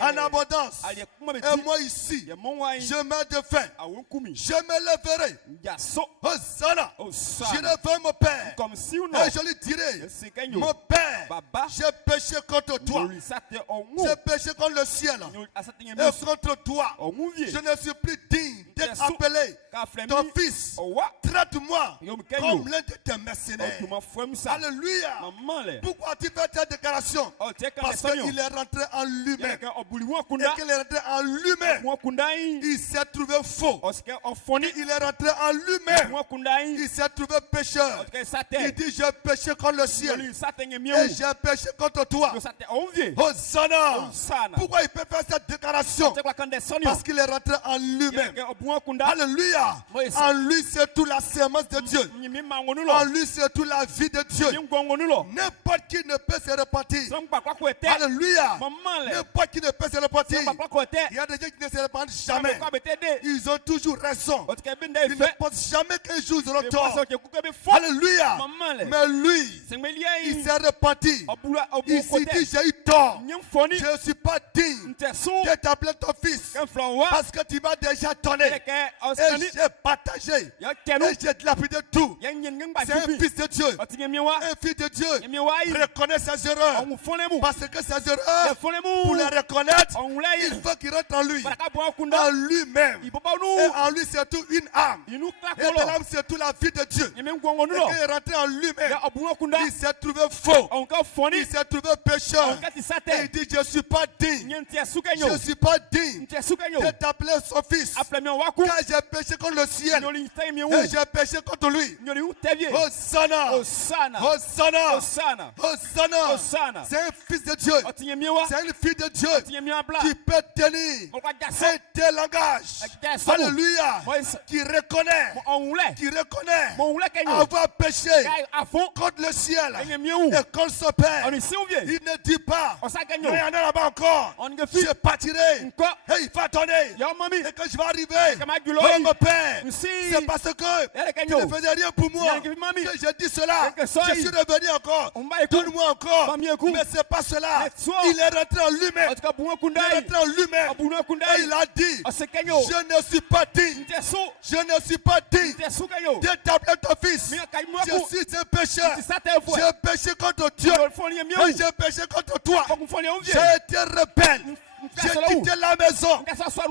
en abondance. ali kuma Et beti moi ici, ye monwai je meurs de faim. awonkumi Je me lèverai. yaso Hosanna. Je osana vais mon père. comme si uno Et je lui dirai, sekanyo mon père, baba j'ai péché contre toi. nyoli sate ongu J'ai péché contre le ciel nyoli asate et nyemusu contre toi. ongu Je vie ne suis plus digne d'être Yesu. appelé ka flemi ton fils. owa Traite-moi yom comme kenyo l'un de tes mercenaires. otuma fwemsa Alléluia. mamale Pourquoi tu fais cette déclaration? o teka Parce lesonyo qu'il est rentré en lui-même. yeke obulimu Et akunda qu'il est rentré en lui-même. mu akundai Il s'est trouvé faux. osike ofoni Il est rentré en lui-même. mu akundai Il s'est trouvé pécheur. osike Il sate dit, j'ai péché contre le ciel. nyoli sate Et nyemiu j'ai péché contre toi. yo sate onvie Hosanna. osana Pourquoi il peut faire cette déclaration? tekwa kande sonyo Parce qu'il est rentré en lui-même. yeke obumu akunda Alléluia. Moïse. En lui, c'est toute la sémence de Dieu. nyimi mangonu En lo lui, c'est toute la vie de Dieu. nyimi ngongonu lo N'importe qui ne peut se repentir. sangba kwa kwete Alléluia. mamale N'importe qui ne peut se repentir. sangba kwa kwete Il y a des gens qui ne se repentent jamais. kwa betede Ils ont toujours raison. otike binde Ils ne ife pensent jamais qu'un jour ils auront be tort. waso ke kuke be fo Alléluia. mamale Mais lui, sengmelia il yi s'est repenti. obula Il obu s'est kote dit, j'ai eu tort. nyem foni Je ne suis pas digne ntesu de t'appeler ton fils. kan flanwa Parce que tu m'as déjà donné. leke Et oskani j'ai partagé. ya kenu Et j'ai dilapidé tout. ya nyen ngba C'est un fifi fils de Dieu. otinye miwa Un fils de Dieu miwa yi reconnaît ses erreurs. on fone mu Parce que ses ya erreurs, fone pour mu les reconnaître, on wula il yi faut qu'il rentre en lui. baraka bo En akunda lui-même. iboba Et nu en lui, c'est tout une âme. inu Et de klakolo l'âme, c'est toute la vie de Dieu. nyeme ngongonu Et lo quand il est rentré en lui-même, ya obu akunda il s'est trouvé faux. on ka foni Il s'est trouvé pécheur. on ka Et il tisate dit, je ne suis pas digne. nyen tia sukenyo Je ne suis pas digne ntia sukenyo de t'appeler son fils. aflemi waku Car j'ai péché contre le ciel. nyoli tay mi wu Et j'ai péché contre lui. nyoli wu tevie Hosanna. osana Hosanna. osana Hosanna. osana C'est un fils de Dieu. otinye miwa C'est une fille de Dieu otinye miwa bla qui peut tenir on ka jaso un tel langage. jaso Alléluia. Moïse Qui reconnaît. on wule Qui reconnaît mon wule kenyo avoir péché kai afon contre le ciel enye miwu et contre son père. on si ouvie Il ne dit pas, on sa mais kenyo il y en a là-bas encore. on ge fi Je partirai. nko Et il va attendre. ya mami Et quand je vais arriver, kama oh julo mon père, si c'est parce que ele tu kenyo ne faisais rien pour moi ya ge mami que j'ai dit cela. Que sois- Je suis revenu encore. on ba eku Donne-moi encore. Mami eku. Mais c'est pas cela. Mais sois- Il est rentré en lui-même. otika bu Il est akundai rentré en lui-même. abu Et akundai il a dit, osekenyo je ne suis pas digne. ntesu Je ne suis pas digne ntesu kenyo de t'appeler ton fils. mi kai Je mwaku suis un pécheur. tisate fo J'ai péché contre Dieu. nyoli foni Et miwu j'ai péché contre toi. ko foni ouvie J'ai été rebelle. J'ai quitté la maison.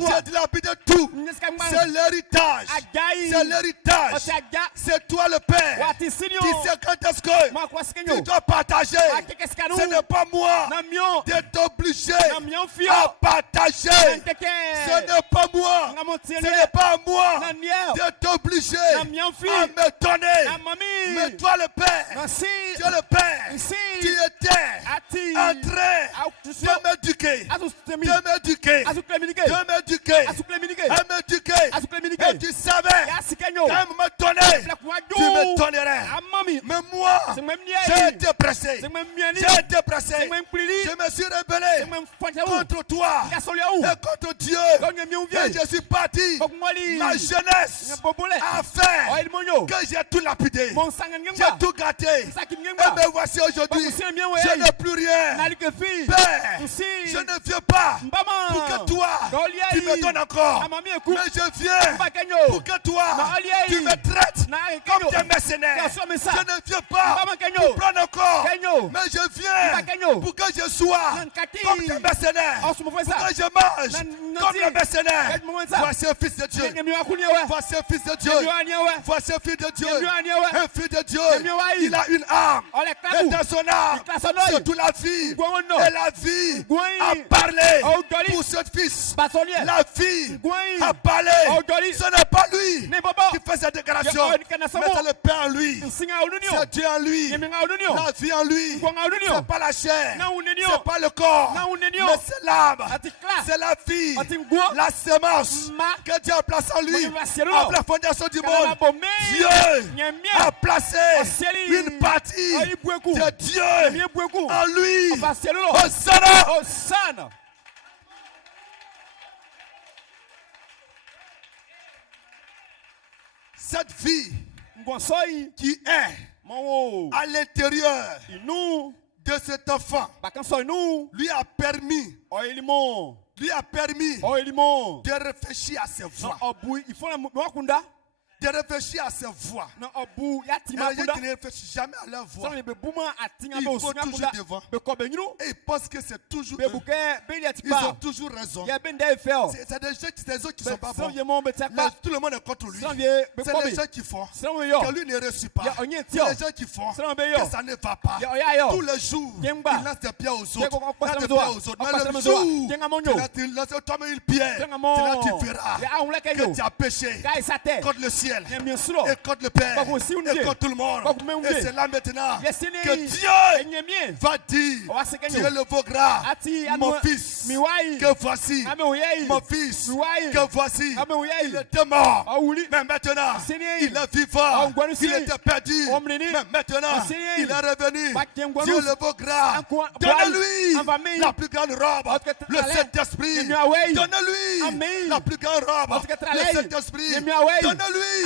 J'ai dilapidé tout. C'est l'héritage. C'est l'héritage. C'est toi le Père. Tu sais quand est-ce que tu dois partager. Ce n'est pas moi d'être obligé à partager. Ce n'est pas moi. Ce n'est pas moi d'être obligé à me donner. Mais toi le Père, tu es le Père. Tu étais en train de m'éduquer. Et tu savais qu'à me donner, tu me donnerais. Mais moi, j'ai été pressé. Je me suis rebellé contre toi et contre Dieu. Et je suis parti. Ma jeunesse a fait que j'ai tout lapidé. J'ai tout gâté. Et me voici aujourd'hui. Je n'ai plus rien. Père, je ne viens pas pour que toi, tu me donnes encore. Mais je viens pour que toi, tu me traites comme des mercenaires. Je ne viens pas pour prendre encore. Mais je viens pour que je sois comme des mercenaires. Pour que je mange comme les mercenaires. Voici un fils de Dieu. Voici un fils de Dieu. Voici un fils de Dieu. Un fils de Dieu. Il a une arme. Et dans son arme, c'est toute la vie. Et la vie a parlé pour ce fils. La vie a parlé. Ce n'est pas lui qui fait cette déclaration. Mais c'est le Père en lui. C'est Dieu en lui. La vie en lui. C'est pas la chair. C'est pas le corps. Mais c'est l'âme. C'est la vie. La semence que Dieu a placée en lui. Après la fondation du monde. Dieu a placé une partie de Dieu en lui. Hosanna. Cette vie qui est à l'intérieur de cet enfant lui a permis de réfléchir à ses voix. De réfléchir à ses voix. Il y a des gens qui ne réfléchissent jamais à leur voix. Ils vont toujours devant. Et ils pensent que c'est toujours eux. Ils ont toujours raison. C'est des gens qui ne sont pas bons. Tout le monde est contre lui. C'est les gens qui font que lui ne réussit pas. C'est les gens qui font que ça ne va pas. Tous les jours, il lance des pierres aux autres. Mais le jour, il lance toi-même une pierre. C'est là que tu verras que tu as péché contre le ciel. Et contre le Père, et contre tout le monde. Et c'est là maintenant que Dieu va dire, tu es le veau gras, mon fils, que voici, mon fils, que voici. Il était mort, mais maintenant, il est vivant. Il était perdu, mais maintenant, il est revenu. Dieu le veau gras, donnez-lui la plus grande robe, le Saint-Esprit. Donnez-lui la plus grande robe, le Saint-Esprit. Donnez-lui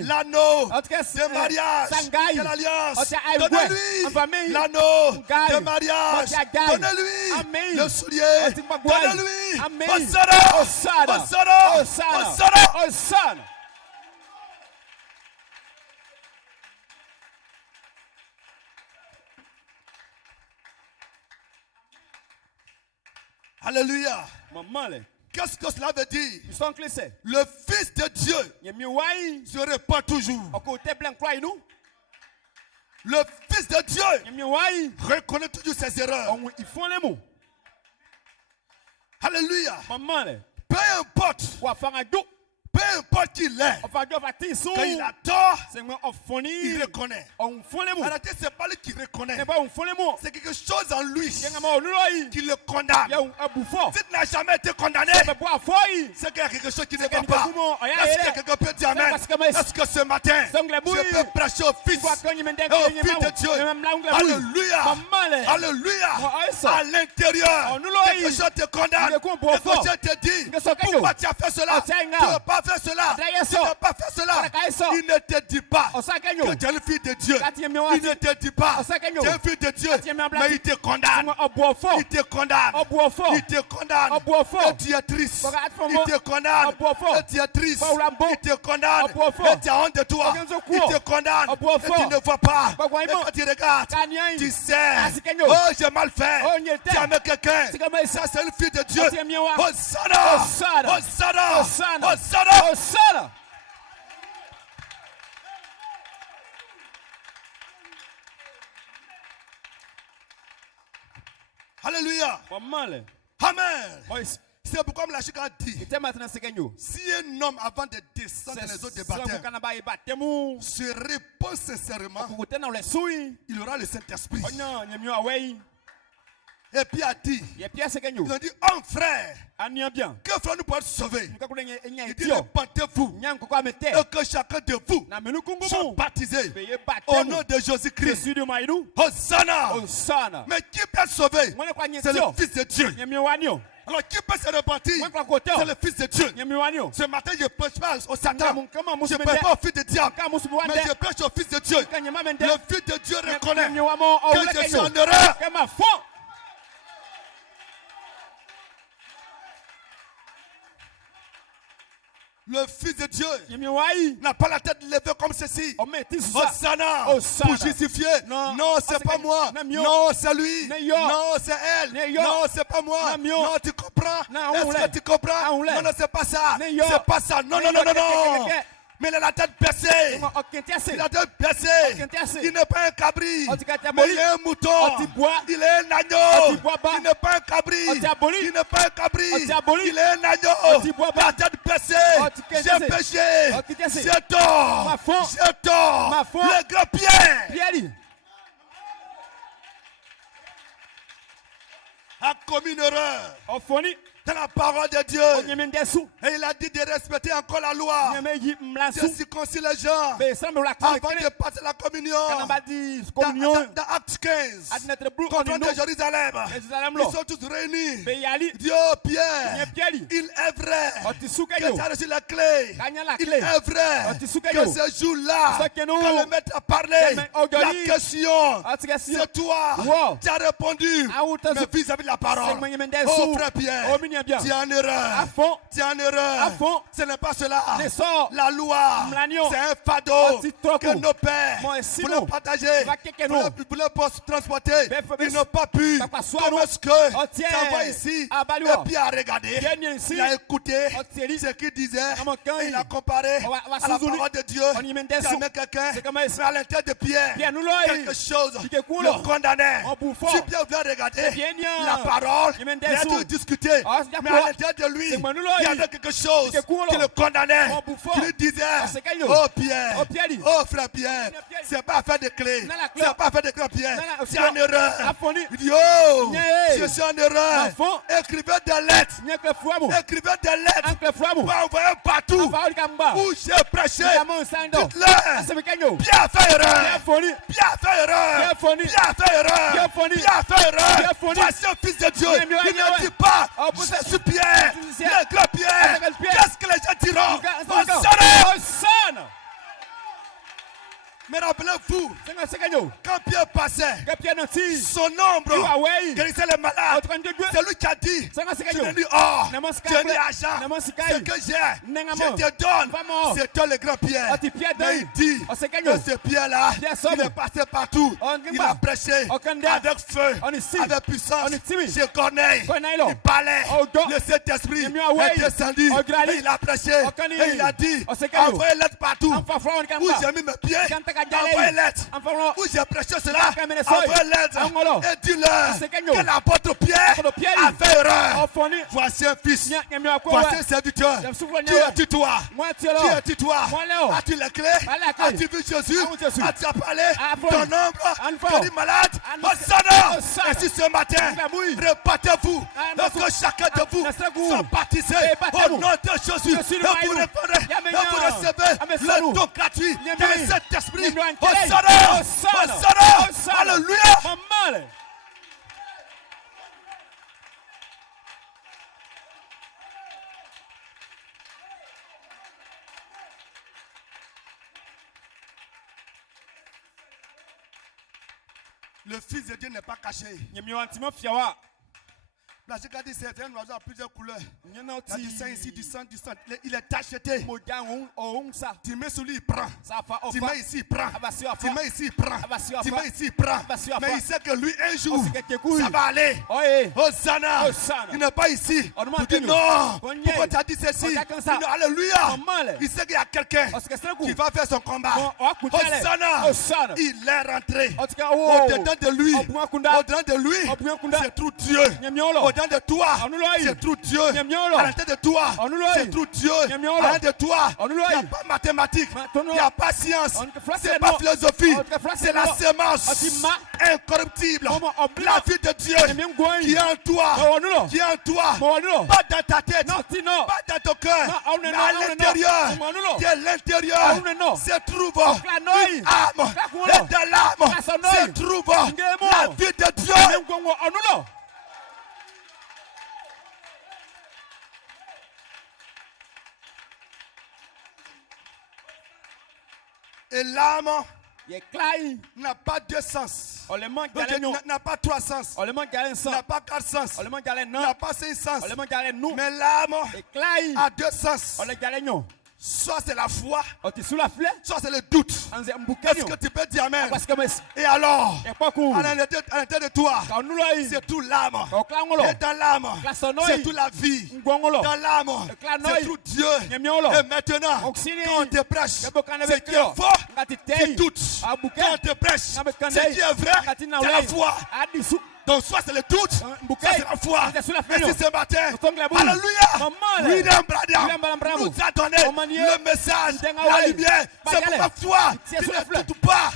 l'anneau de mariage de l'alliance. Donnez-lui l'anneau de mariage. Donnez-lui le soulier. Donnez-lui Hosanna. Alléluia. Qu'est-ce que cela veut dire? Le Fils de Dieu se répand toujours. Le Fils de Dieu reconnaît toujours ses erreurs. Alléluia. Peu importe qui il est, quand il a tort, il reconnaît. En réalité, ce n'est pas lui qui reconnaît. C'est quelque chose en lui qui le condamne. Si tu n'as jamais été condamné, c'est qu'il y a quelque chose qui ne va pas. Est-ce que quelqu'un peut dire amen? Est-ce que ce matin, je peux prêcher au Fils et au Fils de Dieu? Alléluia. Alléluia. À l'intérieur, quelque chose te condamne. Quelque chose te dit, pourquoi tu as fait cela? Tu ne veux pas faire cela. cela, tu n'as pas fait cela, il ne te dit pas que tu es une fille de Dieu. Il ne te dit pas que tu es une fille de Dieu, mais il te condamne. Il te condamne. Il te condamne. Et tu es triste. Il te condamne. Et tu es triste. Il te condamne. Et tu as honte de toi. Il te condamne. Et tu ne vois pas. Et quand tu regardes, tu sais, oh, j'ai mal fait. Tu as mis quelqu'un. Ça, c'est une fille de Dieu. Hosanna! Hosanna! Hosanna! Hosanna! Alléluia! Amen. Amen! C'est pourquoi la Chica dit, si un homme avant de descendre dans les eaux de baptême se repose sincèrement, il aura le Saint-Esprit. Et puis a dit, ils ont dit, oh frère, que ferons-nous pour être sauvés? Il dit, répentez-vous et que chacun de vous soit baptisé au nom de Jésus-Christ. Hosanna! Mais qui peut être sauvé? C'est le Fils de Dieu. Alors qui peut se repentir? C'est le Fils de Dieu. Ce matin, je ne prêche pas au Satan. Je ne prêche pas au Fils de diable. Mais je prêche au Fils de Dieu. Le Fils de Dieu reconnaît que je suis en erreur. Le Fils de Dieu n'a pas la tête levée comme ceci. Hosanna pour justifier. Non, c'est pas moi. Non, c'est lui. Non, c'est elle. Non, c'est pas moi. Non, tu comprends? Est-ce que tu comprends? Non, non, c'est pas ça. C'est pas ça. Non, non, non, non, non. Mais il a la tête baissée. Il a la tête baissée. Il n'est pas un cabri. Mais il est un mouton. Il est un agneau. Il n'est pas un cabri. Il n'est pas un cabri. Il est un agneau. La tête baissée. J'ai péché. J'ai tort. J'ai tort. Le grand Pierre a commis une erreur dans la parole de Dieu. Et il a dit de respecter encore la loi. De circoncire les gens avant de passer la communion. Dans Acte 15, contre de Jérusalem, ils sont tous réunis. Dieu, Pierre, il est vrai que tu as reçu la clé. Il est vrai que ce jour-là, quand le maître a parlé, la question, c'est toi. Tu as répondu, mais vis-à-vis de la parole. Oh frère Pierre, tu es en erreur. Tu es en erreur. Ce n'est pas cela. La loi, c'est un fardeau que nos pères voulaient partager, voulaient transporter. Ils n'ont pas pu. Comment est-ce que tu envoies ici et puis à regarder? Il a écouté ce qu'il disait et il a comparé à la parole de Dieu. Tu as mis quelqu'un, mais à l'intérieur de Pierre, quelque chose le condamnait. Si Pierre voulait regarder la parole, il a dû discuter. Mais à l'intérieur de lui, il y avait quelque chose qui le condamnait. Qui lui disait, oh Pierre, oh frère Pierre, c'est pas affaire de clé. C'est pas affaire de clé, Pierre. C'est en erreur. Il dit, oh, je suis en erreur. Écrivez des lettres. Écrivez des lettres pour envoyer partout où j'ai prêché. Dites-leur, Pierre fait erreur. Pierre fait erreur. Pierre fait erreur. Pierre fait erreur. Voici un fils de Dieu. Il ne dit pas, je suis Pierre, le grand Pierre. Qu'est-ce que les gens diront? Hosanna! Mais rappelez-vous, quand Pierre passait, son ombre guérissait les malades. C'est lui qui a dit, je n'ai ni or, je n'ai ni argent, ce que j'ai, je te donne. C'était le grand Pierre. Mais il dit que ce Pierre-là, il est passé partout. Il a prêché avec feu, avec puissance. Je connais, il parlait, le Saint-Esprit est descendu. Et il a prêché, et il a dit, envoyez lettre partout où j'ai mis mes pieds. Envoyez lettre. Où j'ai prêché cela, envoyez lettre. Et dis-leur que l'apôtre Pierre a fait erreur. Voici un fils. Voici un serviteur. Qui es-tu toi? Qui es-tu toi? As-tu les clés? As-tu vu Jésus? As-tu parlé? Ton ombre guérit malade? Hosanna! Et si ce matin, repartez-vous. Que chacun de vous soit baptisé au nom de Jésus. Et vous répondrez, et vous recevez le don gratuit de cet esprit. Hosanna! Hosanna! Alléluia! Le Fils de Dieu n'est pas caché. Là, j'ai regardé certains oiseaux à plusieurs couleurs. Il y a du sang ici, du sang. Il est tacheté. Tu mets sur lui, il prend. Tu mets ici, il prend. Tu mets ici, il prend. Tu mets ici, il prend. Mais il sait que lui, un jour, ça va aller. Hosanna. Il n'est pas ici. Tu dis non. Pourquoi tu as dit ceci? Non, alléluia. Il sait qu'il y a quelqu'un qui va faire son combat. Hosanna. Il est rentré. Au-dedans de lui. Au-dedans de lui. C'est tout Dieu. Au-dedans de toi, c'est tout Dieu. À l'intérieur de toi, c'est tout Dieu. À l'intérieur de toi, il n'y a pas mathématiques, il n'y a pas science, c'est pas philosophie, c'est la semence incorruptible. La vie de Dieu qui est en toi, qui est en toi, pas dans ta tête, pas dans ton cœur, mais à l'intérieur, qui est l'intérieur, se trouve une âme. Et dans l'âme, se trouve la vie de Dieu. Et l'âme n'a pas deux sens. N'a pas trois sens. N'a pas quatre sens. N'a pas cinq sens. Mais l'âme a deux sens. Soit c'est la foi, soit c'est le doute. Est-ce que tu peux dire amen? Et alors, à l'intérieur de toi, c'est tout l'âme. Et dans l'âme, c'est toute la vie. Dans l'âme, c'est tout Dieu. Et maintenant, quand on te prêche, ce qui est faux, tu doutes. Quand on te prêche, ce qui est vrai, c'est la foi. Donc soit c'est le doute, soit c'est la foi. Et si ce matin, alléluia, William Branham nous a donné le message, la lumière. C'est pourquoi toi, tu ne doutes pas.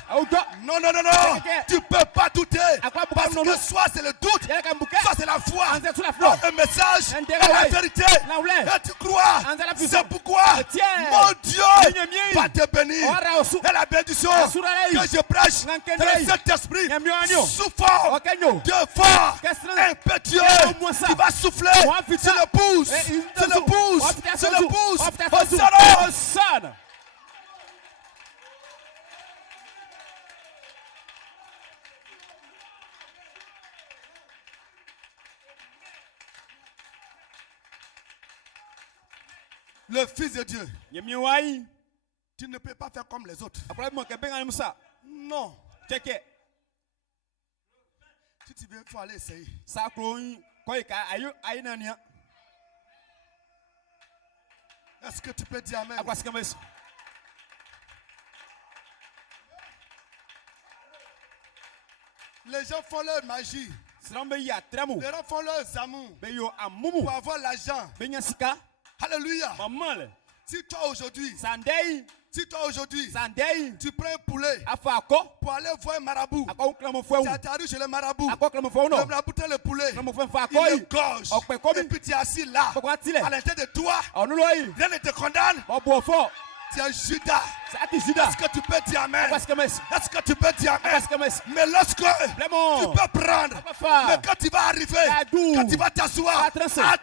Non, non, non, non, tu ne peux pas douter. Parce que soit c'est le doute, soit c'est la foi. Le message est la vérité. Et tu crois. C'est pourquoi mon Dieu va te bénir. Et la bénédiction que je prêche, c'est le Saint-Esprit sous forme de fort, impétueux, qui va souffler sur le pouce, sur le pouce, sur le pouce, au salon. Le Fils de Dieu, tu ne peux pas faire comme les autres. Non. Si tu veux, il faut aller essayer. Est-ce que tu peux dire amen? Les gens font leur magie. Les gens font leurs amours pour avoir l'argent. Alléluia. Si toi aujourd'hui, tu prends un poulet pour aller voir un marabout, tu arrives chez le marabout, le marabout tient le poulet, il le gorge, et puis tu es assis là, à l'intérieur de toi, rien ne te condamne. Tu es Judas. Est-ce que tu peux dire amen? Est-ce que tu peux dire amen? Mais lorsque tu peux prendre, mais quand tu vas arriver, quand tu vas t'asseoir à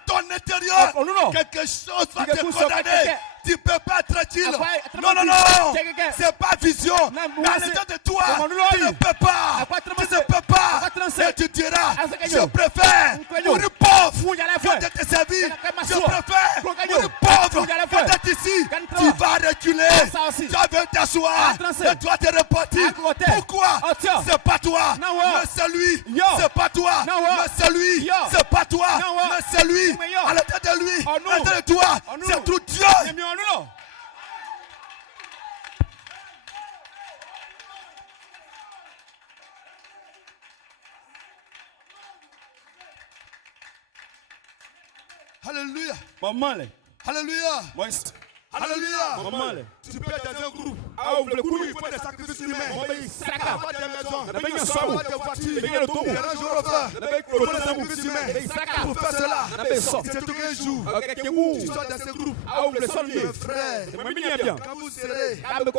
ton intérieur, quelque chose va te condamner. Tu ne peux pas être tranquille. Non, non, non. C'est pas vision. Mais à l'intérieur de toi, tu ne peux pas. Tu ne peux pas. Et tu diras, je préfère mourir pauvre que de te servir. Je préfère mourir pauvre que d'être ici. Tu vas reculer. Tu vas t'asseoir. Et tu vas te repartir. Pourquoi? C'est pas toi. Mais c'est lui. C'est pas toi. Mais c'est lui. C'est pas toi. Mais c'est lui. À l'intérieur de lui. À l'intérieur de toi. C'est tout Dieu. Alléluia. Alléluia. Alléluia. Tu peux être dans un groupe. Il faut des sacrifices humains. Avoir des maisons. Avoir des voitures. Des Range Rover. Il faut des sacrifices humains. Pour faire cela, c'est tout un jour. Tu sors dans ce groupe. Mes frères, quand vous serez dans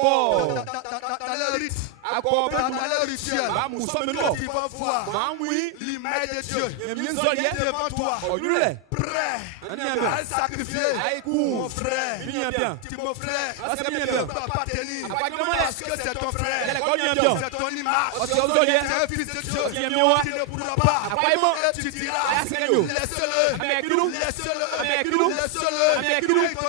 le rite, dans le rituel, tu vas voir l'image de Dieu devant toi. Prêt à sacrifié mon frère. Tu mon frère. Tu ne peux pas tenir. Parce que c'est ton frère. C'est ton image. C'est un fils de Dieu. Tu ne pourras pas. Et tu diras, laisse-le. Ils te diront,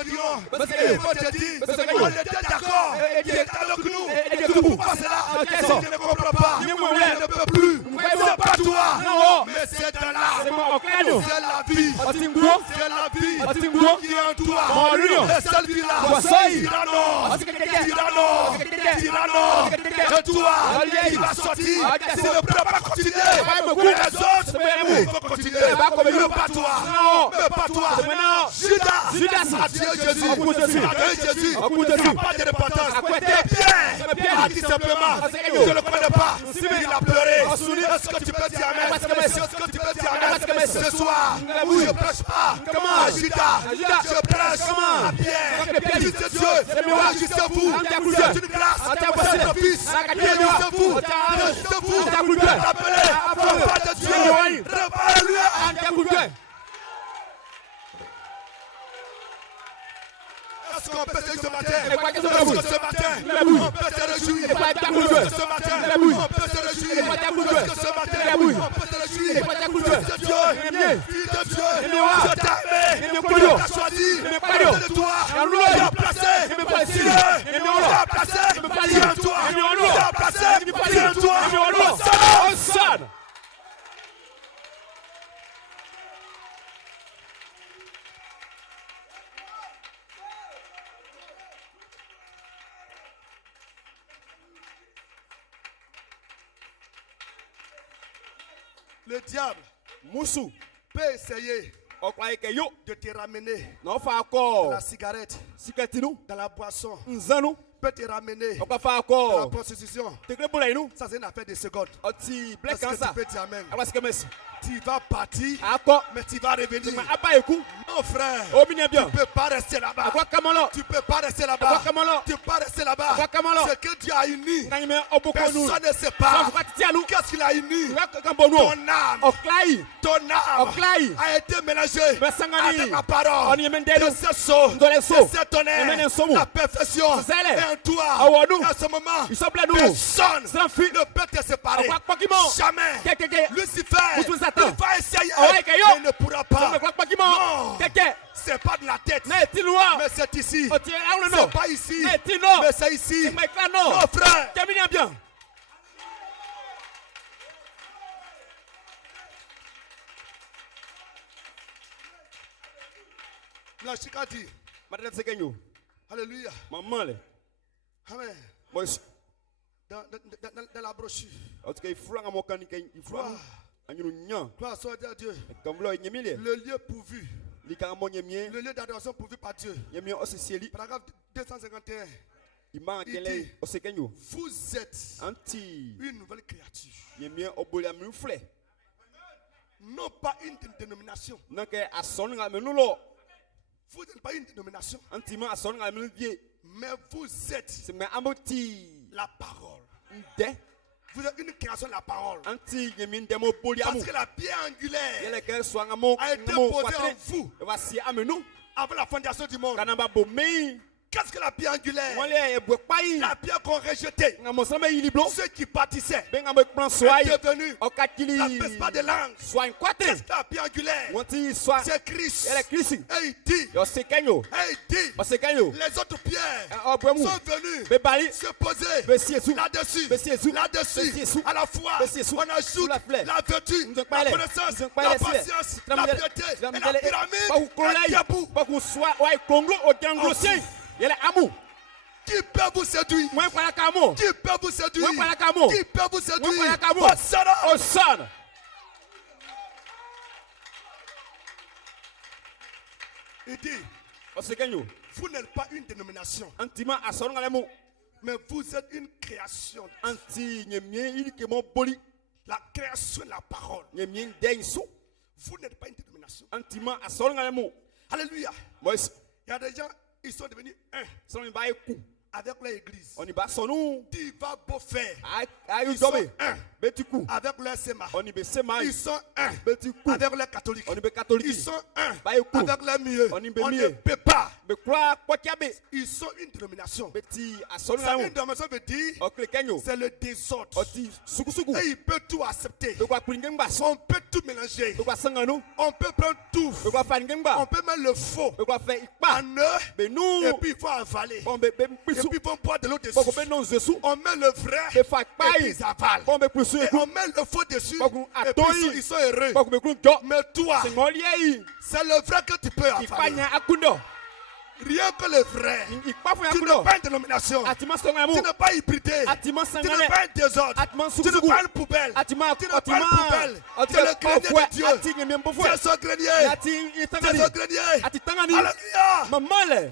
ils vont te dire, on était d'accord. Tu es avec nous. Pourquoi cela? Je ne comprends pas. Je ne peux plus. C'est pas toi. Mais c'est dans l'âme. C'est la vie. C'est la vie qui est en toi. Et celle qui l'a. Tyrannos. Et toi, qui va sortir. Tu ne pourras pas continuer. Mais les autres, ils vont continuer. Mais pas toi. Mais pas toi. Judas. Adieu Jésus. Adieu Jésus. Pas de repentance. Pierre a dit simplement, je ne le connais pas. Il a pleuré. Est-ce que tu peux dire amen? Est-ce que tu peux dire amen? Ce soir, je ne prêche pas à Judas. Je prêche à Pierre. Fils de Dieu, réjouissez-vous. C'est une grâce. C'est ton fils. Réjouissez-vous. Réjouissez-vous. Appelez. Repas de Dieu. Repas lui. Est-ce qu'on peut se réjouir ce matin? Est-ce que ce matin, on peut se réjouir? Est-ce que ce matin, on peut se réjouir? Est-ce que ce matin, on peut se réjouir? Fils de Dieu, je t'aime, je t'ai choisi, de toi, tu as placé, tu as placé, tu as toi, tu as placé, tu as toi, son. Le diable peut essayer de te ramener dans la cigarette, dans la boisson, peut te ramener dans la prostitution. Ça, c'est une affaire de secondes. Est-ce que tu peux dire amen? Tu vas partir, mais tu vas revenir. Non, frère, tu ne peux pas rester là-bas. Tu ne peux pas rester là-bas. Tu ne peux pas rester là-bas. Ce que Dieu a uni, personne ne sait pas. Qu'est-ce qu'il a uni? Ton âme a été mélangée avec la parole. De cette chose, de cet honneur, la perfection est en toi. À ce moment, personne ne peut te séparer. Jamais. Lucifer, il va essayer, mais il ne pourra pas. Non, c'est pas de la tête, mais c'est ici. C'est pas ici, mais c'est ici. Non, frère. La chikati. Alléluia. Amen. Dans la brochure. Gloire soit à Dieu. Le lieu pourvu. Le lieu d'adoration pourvu par Dieu. Paragraphe 251. Il dit, vous êtes une nouvelle créature. Non pas une dénomination. Vous n'êtes pas une dénomination. Mais vous êtes la parole. Vous êtes une création de la parole. Parce que la pierre angulaire a été posée en vous avant la fondation du monde. Qu'est-ce que la pierre angulaire? La pierre qu'on rejetait. Ceux qui bâtissaient étaient devenus la pas de langue. Qu'est-ce que la pierre angulaire? C'est Christ. Et il dit, les autres pierres sont venues se poser là-dessus, à la fois. On ajoute la vertu, la connaissance, la patience, la piété et la pyramide. Qui peut vous séduire? Qui peut vous séduire? Qui peut vous séduire? Hosanna. Il dit, vous n'êtes pas une dénomination, mais vous êtes une création. La création de la parole. Vous n'êtes pas une dénomination. Alléluia. Il y a des gens, ils sont devenus un avec l'église. Tu vas beau faire. Ils sont un. avec leur séma. Oni be sema. Ils sont un Beti ku. avec les catholiques. Oni be catholique. Ils sont un Ba ye ku. avec les mieux. On y be On ne mieux. peut pas. Be kura kwa kiabe. Ils sont une dénomination. Beti asonu Ça, na une dénomination veut dire okle kenyo. c'est le désordre. Oti suku suku. Et il peut tout accepter. Be kwa kuringengba. On peut tout mélanger. Be kwa sanganu. On peut prendre tout. Be kwa faningengba. On peut mettre le faux Be kwa fe ikpa. en eux. Be nou. Et puis il faut avaler. Bon be Et pisu. puis ils vont boire de l'eau Boko dessus. be non zesu. On met le vrai. Be fa Et puis kpai. ils avalent. Bon be pisu Et eku. on met le faux dessus. Boko Et puis atoi. ils sont heureux. Boko be kun jo. Mais toi, Singoli yi. c'est le vrai que tu peux avaler. Ikpanya akundo. Rien que le vrai. Ikpa fu Tu n'es akundo. pas une dénomination. Atima songamu. Tu n'es pas hybridé. Atima Tu n'es sangale. pas un désordre. Atima Tu n'es suku. pas une poubelle. Atima Tu n'es pas atima. une poubelle. Tu es le grenier de Dieu. Ati nyemie mbofwe. Tu es son grenier. Ati Tu es itangani. son grenier. Ati tangani. Alléluia. Mamale.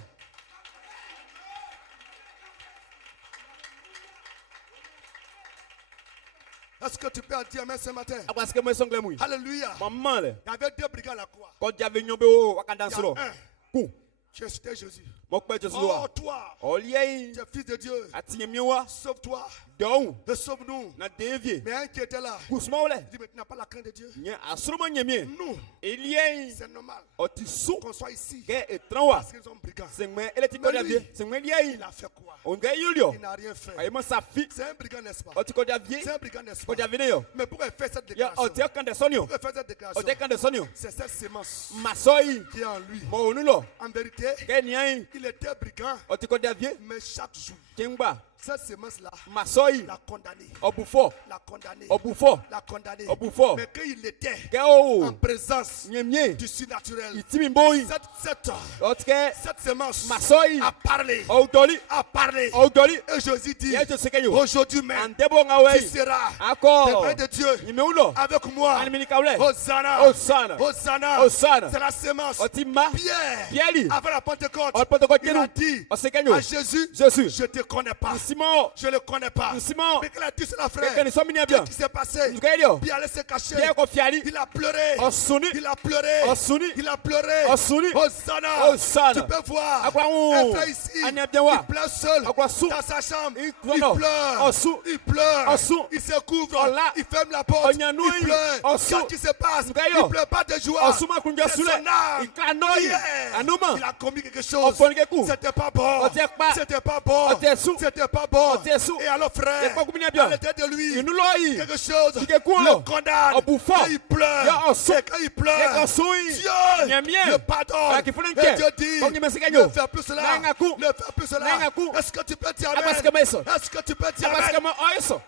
Est-ce que tu peux dire amen ce matin? Abaske mo songle mu. Alléluia. Mamale. Il y avait deux brigands à la croix. Ko jave nyombe o Il wakandansro. y a un Ku. qui est Jésus. Mo pe Jesu Oh, wa. toi, Oliye. tu es fils de Dieu. Ati nyemie wa. Sauve-toi Don. et sauve-nous. Na devie. Mais un qui était là, Kusma ole. il dit, mais tu n'as pas la crainte de Dieu. Nye asromo nyemie. Nous, Eliye. c'est normal Oti su. qu'on soit ici Ke etranwa. parce qu'ils sont brigands. Sengme eleti ko davie. Sengme liye. Il a fait quoi? Onga yulio. Il n'a rien fait. Ayemo safi. C'est un brigand, n'est-ce pas? Oti ko davie. C'est un brigand, n'est-ce Ko pas? davie ne yo. Mais pourquoi il fait cette Ya déclaration? oti akande sonio. Pourquoi il fait cette déclaration? Oti akande sonio. C'est cette sémence Masoi. qui est en lui. Mo onulo. En vérité, Ke niai. il était brigand, Oti ko davie. mais chaque jour, Kengba. cette sémence-là Masoi. l'a condamné. Obufo. L'a condamné. Obufo. L'a condamné. Obufo. Mais quand il était Ke en o. présence Nyemie. du surnaturel, Itimi mboi. cette Otike. sémence Masoi. a parlé. Odoli. A parlé. Odoli. Et Jésus dit, Yeje sekenyo. aujourd'hui même, Andebo ngawe. tu seras Ako. témoin de Dieu Nyime ulo. avec moi. Animini kaule. Hosanna. Hosanna. Hosanna. Hosanna. C'est la sémence. Otima. Pierre, Pieli. avant la Pentecôte, Ot Pentecôte il a dit Osekenyo. à Jésus, Jésus. je ne te connais pas. Simon. Je ne le connais pas. Simon. Mais qu'il a dit cela, frère, Kekeni somini qu'est-ce bien. qui s'est passé? Nzukaelio. Pierre allait se cacher. Pierre ko fiali. Il a pleuré. Osuni. Il a pleuré. Osuni. Il a pleuré. Osuni. Hosanna. Hosanna. Tu peux voir Akwa un un frère ici. Anya bien wa. Il pleure seul Akwa su. dans sa chambre. Il Il pleure. pleure. Osu. Il pleure. Osu. Il se couvre. Ola. Il ferme la porte. Onyanui. Il pleure. Osu. Qu'est-ce qui se passe? Nzukaelio. Il pleure pas de joie. Osuma kunja C'est sule. son âme. Iklanoi. Hier, Anuma. il a commis quelque chose. Ofonikeku. C'était pas bon. Otiekpa. C'était pas bon. Otiesu. C'était pas bon. Otiesu. Et alors, frère, Yekpa kumina bien. à l'intérieur de lui, Inuloi. quelque chose Kikeku le lo. condamne. Obufo. Et il pleure. Ya osu. Et quand il pleure, Yekosui. Dieu Nyamie. le pardonne. Akifuna Et nke. Dieu dit, Kongi mesekenyo. ne fais plus cela. Nangaku. Ne fais plus cela. Nangaku. Est-ce que tu peux dire amen? Abaske meso. Est-ce que tu peux dire Abaske amen? mo oiso.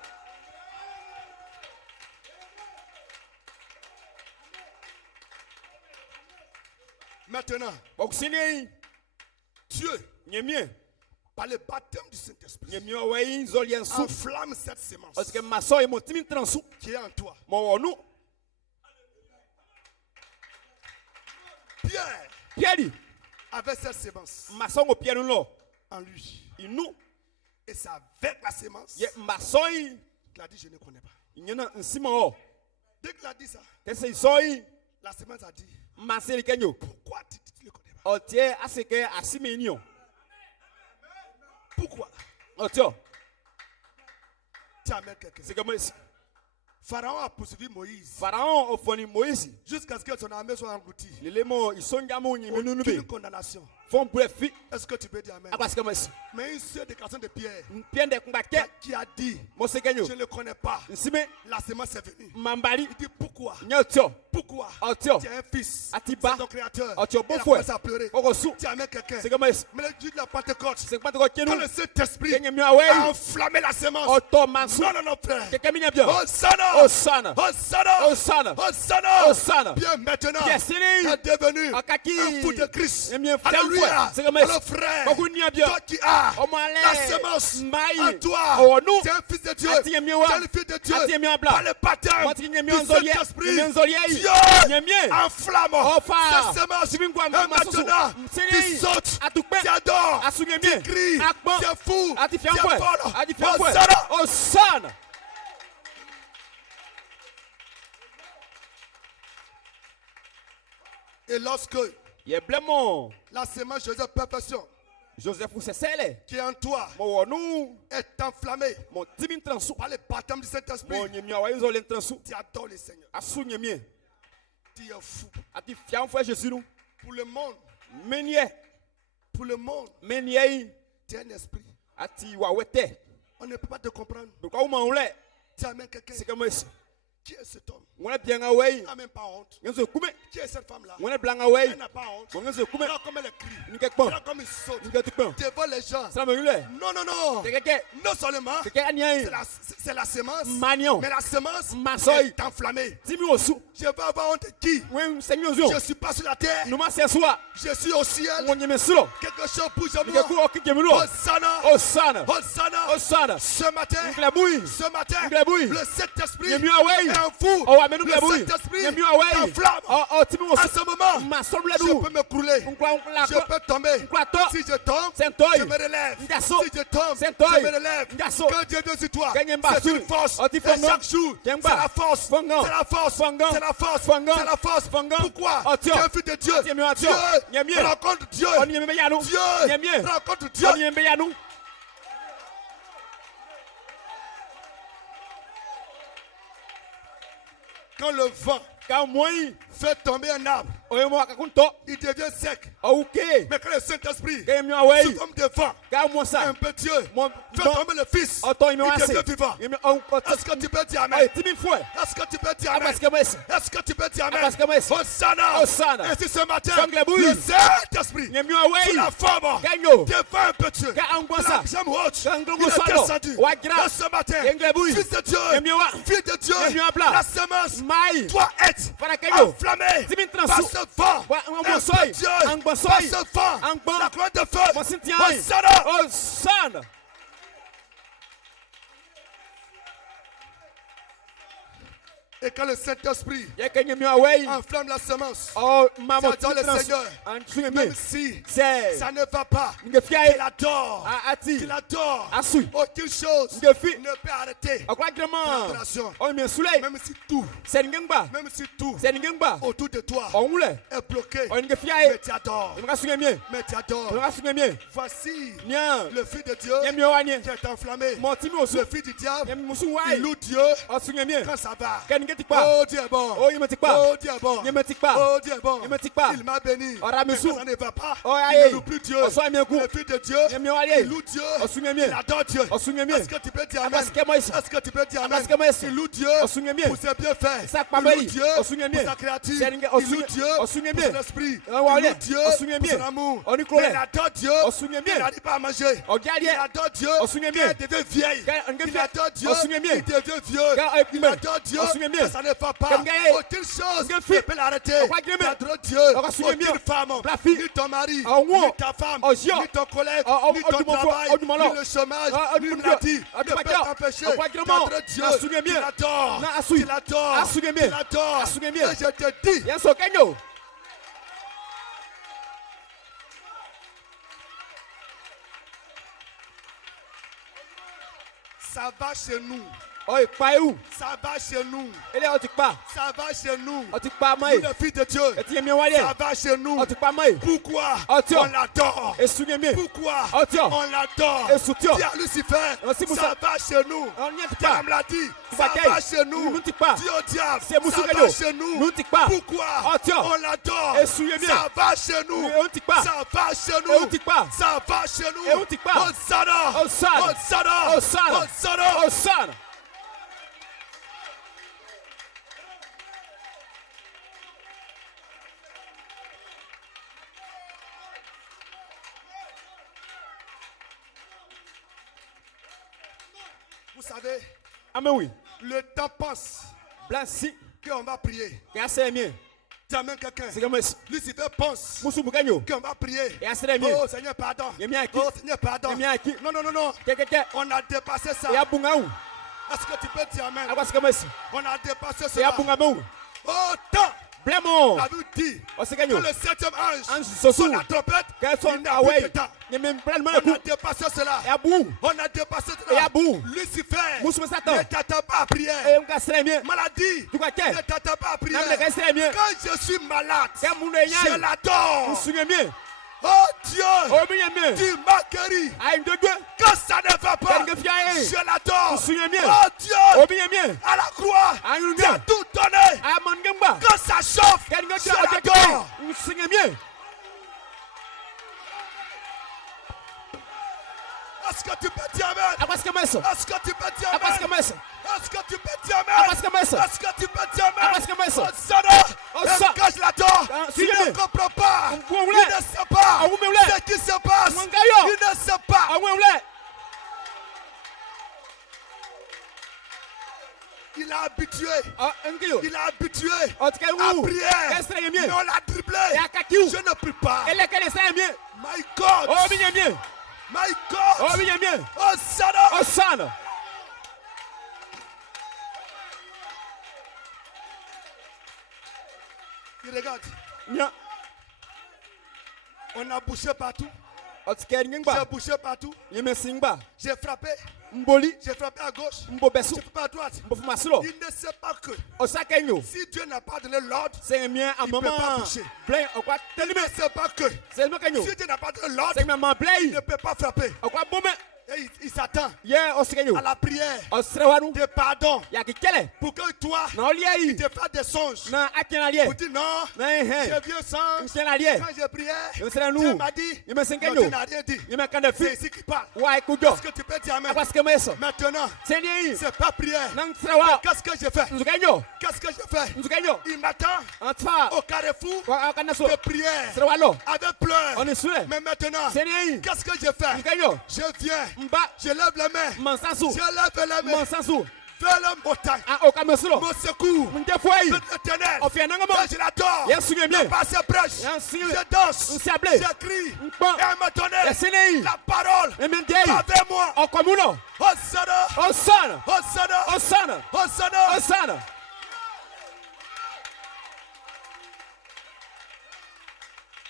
Maintenant, Bokusini. Dieu, Nyemie. par le baptême du Saint-Esprit, Nyemie wei zoliensu. enflamme cette sémence Parce que masoi mo timi transu. qui est en toi. Mo wonu. Pierre Pieli. avait cette sémence Masongo pienu lo. en lui. Inu. Et c'est avec la sémence Ye masoi. qu'il a dit, je ne connais pas. Nyena nsima o. Dès qu'il a dit ça, Kese soi. la sémence a dit, Maseli kenyo. pourquoi tu ne le connais pas? Otie aseke asimenio. Pourquoi? Otio. Tu amènes quelqu'un. C'est comme Pharaon a poursuivi Moïse Pharaon ofoni Moïse. jusqu'à ce que son armée soit engloutie. Lelemo isonja mo nyimenu Aucune nube. condamnation. Fon brefi. Est-ce que tu peux dire amen? Parce que mes Mais une seule déclaration de Pierre piende kumbake. qui a dit, Mosekenyo. je ne le connais pas. Nsime La sémence est venue. mambali. Il dit, pourquoi? Nyotio. Pourquoi? Otio. Tu es un fils. Atiba. C'est ton créateur. Otio Il a bofwe. commencé à pleurer. Okosu. Tu amènes quelqu'un. C'est comme Mais le Dieu de la Pentecôte, c'est pas trop kenu. quand le Saint-Esprit Kenye miawe. a enflammé la sémence. Oto mansu. Non, non, non, frère. Keke minya bien. Hosanna! Hosanna. Hosanna! Hosanna. Hosanna! Hosanna. Bien maintenant, Yes, est devenu Akaki. un fou de Christ. Yemie Alléluia! C'est comme Alors frère, Beaucoup nia bien. toi qui as Omale. la sémence Mai. en toi, Oh, nous. tu es un fils de Dieu, Ati tu yemie wa. es le fils de Dieu, Ati yemie abla. par le baptême Mwati du yemie onzolie. Saint-Esprit, Yemie onzolie. Dieu Yemie. enflamme Ofa. cette sémence. Sibingwa Et masusu. maintenant, Mseni. tu sautes, Atukpe. tu adores, Asungemi. tu cries, Akpo. tu es fou, Ati tu es fiankwe. folle. Ati fiankwe. Hosanna! Hosanna. Et lorsque Ye blemo. la sémence Joseph perfection Joseph Ousesele. qui est en toi Mo wonu. est enflammé Mo timin transu. par le baptême du Saint-Esprit. Mo nyemia wa yuzo len transu. Tu adores le Seigneur. Asu nyemie. Tu es fou. Ati fiam frère Jésus nous. Pour le monde, Menye. pour le monde, Menye. tu es un esprit. Ati wa wete. On ne peut pas te comprendre. Pourquoi ou manule? Tu amènes quelqu'un. C'est comme ça. Qui est cet homme? On est bien away. Il n'a même pas honte. Ngenzo kume. Qui est cette femme-là? On est blanc away. Elle n'a pas honte. Ngenzo kume. Regarde comme elle crie. Ni kekpon. Regarde comme il saute Ni ketukpon. devant les gens. Ça me yule. Non, non, non. Keke. Non seulement Keke anyai. c'est la semence, Magnon. mais la semence Masoy. est enflammée. Timi osu. Je vais avoir honte de qui? Oui, Seigneur Zio. Je ne suis pas sur la terre. Nous ma seswa. Je suis au ciel. Mon nyeme sulo. Quelque chose bouge en Ni moi. keku okikemulo. Hosanna. Osana. Hosanna. Osana. Ce matin, Nglebui. ce matin, Nglebui. le Saint-Esprit Nyemi away. est en vous. Oh amenu Le nglebui. Saint-Esprit Nyemi away. t'enflamme. Oh timi osu. À ce moment, Ma somble je du. peux me couler. Je peux tomber. Nklato. Si je tombe, Sentoy. je me relève. Ndaso. Si je tombe, Sentoy. je me relève. Ndaso. Quand Dieu est sur toi, Kenyemba c'est une su. force. Oti Et fongo. chaque jour, c'est Kemba. la force. Fongo. C'est la force. Fongo. C'est la force. Fongo. C'est la force. Fongo. Pourquoi? Otio. Tu es un fils de Dieu. Oti emi otio. Dieu Nyemie. rencontre Dieu. On nyeme yanu. Dieu Nyemie. rencontre Dieu. On nyeme yanu. Quand le vent Ka moi. fait tomber un arbre, Oyemo akakunto. il devient sec. Ouke. Mais quand le Saint-Esprit, Kemi away. sous forme de vent, Ka mo sa. un peu Dieu, Mon fait don. tomber le Fils, Autant il me il wase. devient vivant. Yeme on Est-ce que tu peux dire Amen? Ay timi fwe. Est-ce que tu peux dire Amen? Parce que moi c'est. Est-ce que tu peux dire Amen? Parce que moi c'est. Hosanna. Hosanna. Ainsi ce matin, Sanglebouille. le Saint-Esprit, Yeme away. sous la forme Ganyo. devant un peu Dieu, Ka angwasa. J'aime Roach, Ka il nglomo est salo. descendu. Wagira. Et ce matin, Yenglebouille. Fils de Dieu, Yeme wa. Fils de Dieu, Yeme wa bla. la semence Mai. doit être Fara kanyo. enflammée Timi par transu. ce vent. Wa Un ngbo soy. peu Dieu, Angbo par soy. ce vent, Angbo. la gloire de feu. Mo sintian. Hosanna. Osana. Et quand le Saint-Esprit Yeke nyeme away. enflamme la semence, Oh maman Tu adores le Seigneur. Antu même si C'est. ça ne va pas, Nge fiaye. tu l'adores. Ati. Tu l'adores. Asu. Aucune chose Nge fi. ne peut arrêter Akwa grama. l'adoration. Oh me sulay. Même si tout, Sen ngengba. même si tout Sen ngengba. autour de toi Onwule. est bloqué, Oh nge fiaye. mais tu adores. Yeme ka sungemie. Mais tu adores. Yeme ka sungemie. Voici Nya. le Fils de Dieu Yeme wanye. qui est enflammé. Mo timi osu. Le Fils du diable, Yeme musu il wai. loue Dieu Oh sungemie. quand ça va. Ken nge tikpa. Oh Dieu est bon. Oh yeme tikpa. Oh Dieu est bon. Yeme tikpa. Oh Dieu est bon. Yeme tikpa. Il m'a béni. Ora Mais misu. quand ça ne va pas, Oh il aye. ne loue plus Dieu. Oh so amieku. Le Fils de Dieu, Yeme wale. il loue Dieu. Oh sungemie. Il adore Dieu. Oh sungemie. Est-ce que tu peux dire Amen? Parce que moi, Est-ce que tu peux dire Amen? Parce que moi, Il loue Dieu Oh sungemie. pour ses bienfaits. Ça Il pambali. loue Dieu Oh sungemie. pour sa créature. C'est une- oh Il loue sungemie. Dieu Oh pour sungemie. son esprit. Oh wale. Il loue Dieu Oh pour sungemie. son amour. Oh Nicolas. Il adore Dieu. Oh sungemie. Il n'arrive pas à manger. Oh galie. Il adore Dieu. Oh sungemie. Quand il devient vieille. Quand- Il adore Dieu. Oh sungemie. Il devient vieux. Quand- Il adore Dieu. Oh sungemie. Mais ça ne va pas. Comme gagne. Aucune chose Comme ne peut l'arrêter. Oh quoi, gagne. Tu adores Dieu. Oh sungemie. Aucune femme, La fille. ni ton mari, Oh, wow. ni ta femme, Oh, Zio. ni ton collègue, Oh, ni oh, ton du mon travail, fo- oh, du mon ni lot. le chômage, Oh, ni du le mon maladie oh, du ne peut bagarre. t'empêcher Oh, quoi, grandement. d'être Dieu. Na sungemie. Tu l'adores. Na asui. Tu l'adores. Ah, sungemie. Tu l'adores. Ah, sungemie. Et je te dis, Yeso kenyo. ça va chez nous. Oh ikpa où? Ça va chez nous. Ele o tikpa. Ça va chez nous. O tikpa Nous, mai. les filles de Dieu. Eti yemi wale. Ça va chez nous. O tikpa mai. Pourquoi Oh, tiens. on l'adore? E sungemie. Pourquoi Oh, tiens. on l'adore? Et soutien. Dis à Lucifer, Oh, si ça Moussa. va chez nous. On n'y est Dieu pas. me l'a dit, Tu ça vas va chez nous. Nous t'y pas. Dis au diable, C'est Moussa ça Gadio. va chez nous. Nous t'y pas. Pourquoi Oh, tiens. on l'adore? Et souillez bien. Ça va chez nous. Et on t'y pas. Ça va chez Et nous. on t'y pas. Ça va chez nous. Et on t'y pas. Hosanna. Hosanna. Hosanna. Hosanna. Hosanna. Hosanna. Vous savez, Amen oui. le temps passe Blasi. qu'on va prier. Ka se mien. Tu amènes quelqu'un. C'est comme ça. Lucifer pense Musu bukanyo. qu'on va prier. Et asere mien. Oh Seigneur, pardon. Et mien qui? Oh Seigneur, pardon. Et mien qui? Non, non, non, non. Kekeke. On a dépassé ça. E abunga ou. Est-ce que tu peux dire Amen? Agwa se comme ça. On a dépassé E cela. abunga ou. Oh, temps. Blemo. La Bible dit O se que kanyo. le septième Ange ange, sosu. sur la trompette, Ka il son n'a plus de away. temps. Ye men plan On mana ku. a dépassé cela. E abu. On a dépassé Et cela. à bout. Lucifer Musu Satan. ne t'attend pas à prier. E nga se mien. Maladie Tu crois que? ne t'attend pas à prier. Namle ka se mien. Quand je suis malade, Ka munu je enyai. l'adore. Musu mien. Oh Dieu, Oh bien bien. tu m'as guéri. Aïe de Dieu. Quand ça ne va pas, Quelqu'un fiaille. je l'adore. Souviens bien. Oh Dieu, Oh bien bien. à la croix, Aïe tu as bien. tout donné. Aman gamba. Quand ça chauffe, Quelqu'un je qui a l'adore. Souviens bien. Est-ce que tu peux dire amen? Après ce que messe. Est-ce que tu peux dire Après ce que amen? messe. Est-ce que tu peux dire amen? Après ce que messe. Est-ce que tu peux dire amen? Après ce que messe. Hosanna, Hosanna. est-ce que je l'adore? Ah, Il suivez. ne comprend pas. On Il voulait. ne sait pas Ah, vous me voulez. ce qui se passe. Mon gaillot. Il ne sait pas. Ah ouais ouais. Il a habitué. Ah un gaillot. Il a habitué En tout cas à où? prier. Qu'est-ce que bien? Mais on l'a dribblé. Et à Kakiou. Je ne prie pas. Elle est qu'elle est bien. My God. Oh bien bien. My God. Oh bien bien. Hosanna. Oh sana. Il regarde. Nya. On a bouché partout. En tout cas J'ai ngba. bouché partout. Yeme singba. J'ai frappé. Mboli. J'ai frappé à gauche. Mbo besu. J'ai frappé à droite. Mbo fumasilo. Il ne sait pas que O sakenyo. si Dieu n'a pas donné l'ordre, C'est bien à il ne peut pas maman. boucher. Plein au quoi il telime. ne sait pas que C'est le kanyo. si Dieu n'a pas donné l'ordre, C'est maman il play. ne peut pas frapper. Au quoi bombe. Et il s'attend Yeah o sakenyo. à la prière O srewanu. de pardon Ya kikele. pour que toi, Na olia tu yi. te fasses des songes. Na akenalie. Pour dire non, Na he. j'ai vu un songe. Nkenalie. Quand j'ai prié, Yo sera Dieu nous. m'a dit, Yeme non, senkenyo. tu n'as rien dit. Yeme kanda C'est fi. ici qui parle. Wa kujo. Est-ce que tu peux dire amen? Apa ce meso. Maintenant, C'est lié. c'est pas prière. Nang srewa. Qu'est-ce que je fais? Nzukanyo. Qu'est-ce que je fais? Nzukanyo. Il m'attend Antfa. au carrefour Wa kana so. de prière Srewalo. avec pleurs. On est sûr. Mais maintenant, C'est lié. qu'est-ce que je fais? Nzukanyo. Je viens, Mba. je lève les mains, Mansansu. je lève les mains Mansansu. vers la montagne. Ah okameslo. Mon secours, Mndefoi. de l'éternel. Ofiananga mo. Que je l'adore. Yes, souviens bien. Je passe prêche. Yes, Je danse. Nsiable. Je crie. Mpa. Et maintenant, Yes, nei. la parole Emendei. avec moi. Okomuno. Hosanna, Osana. Hosanna, Osana. Hosanna. Osana.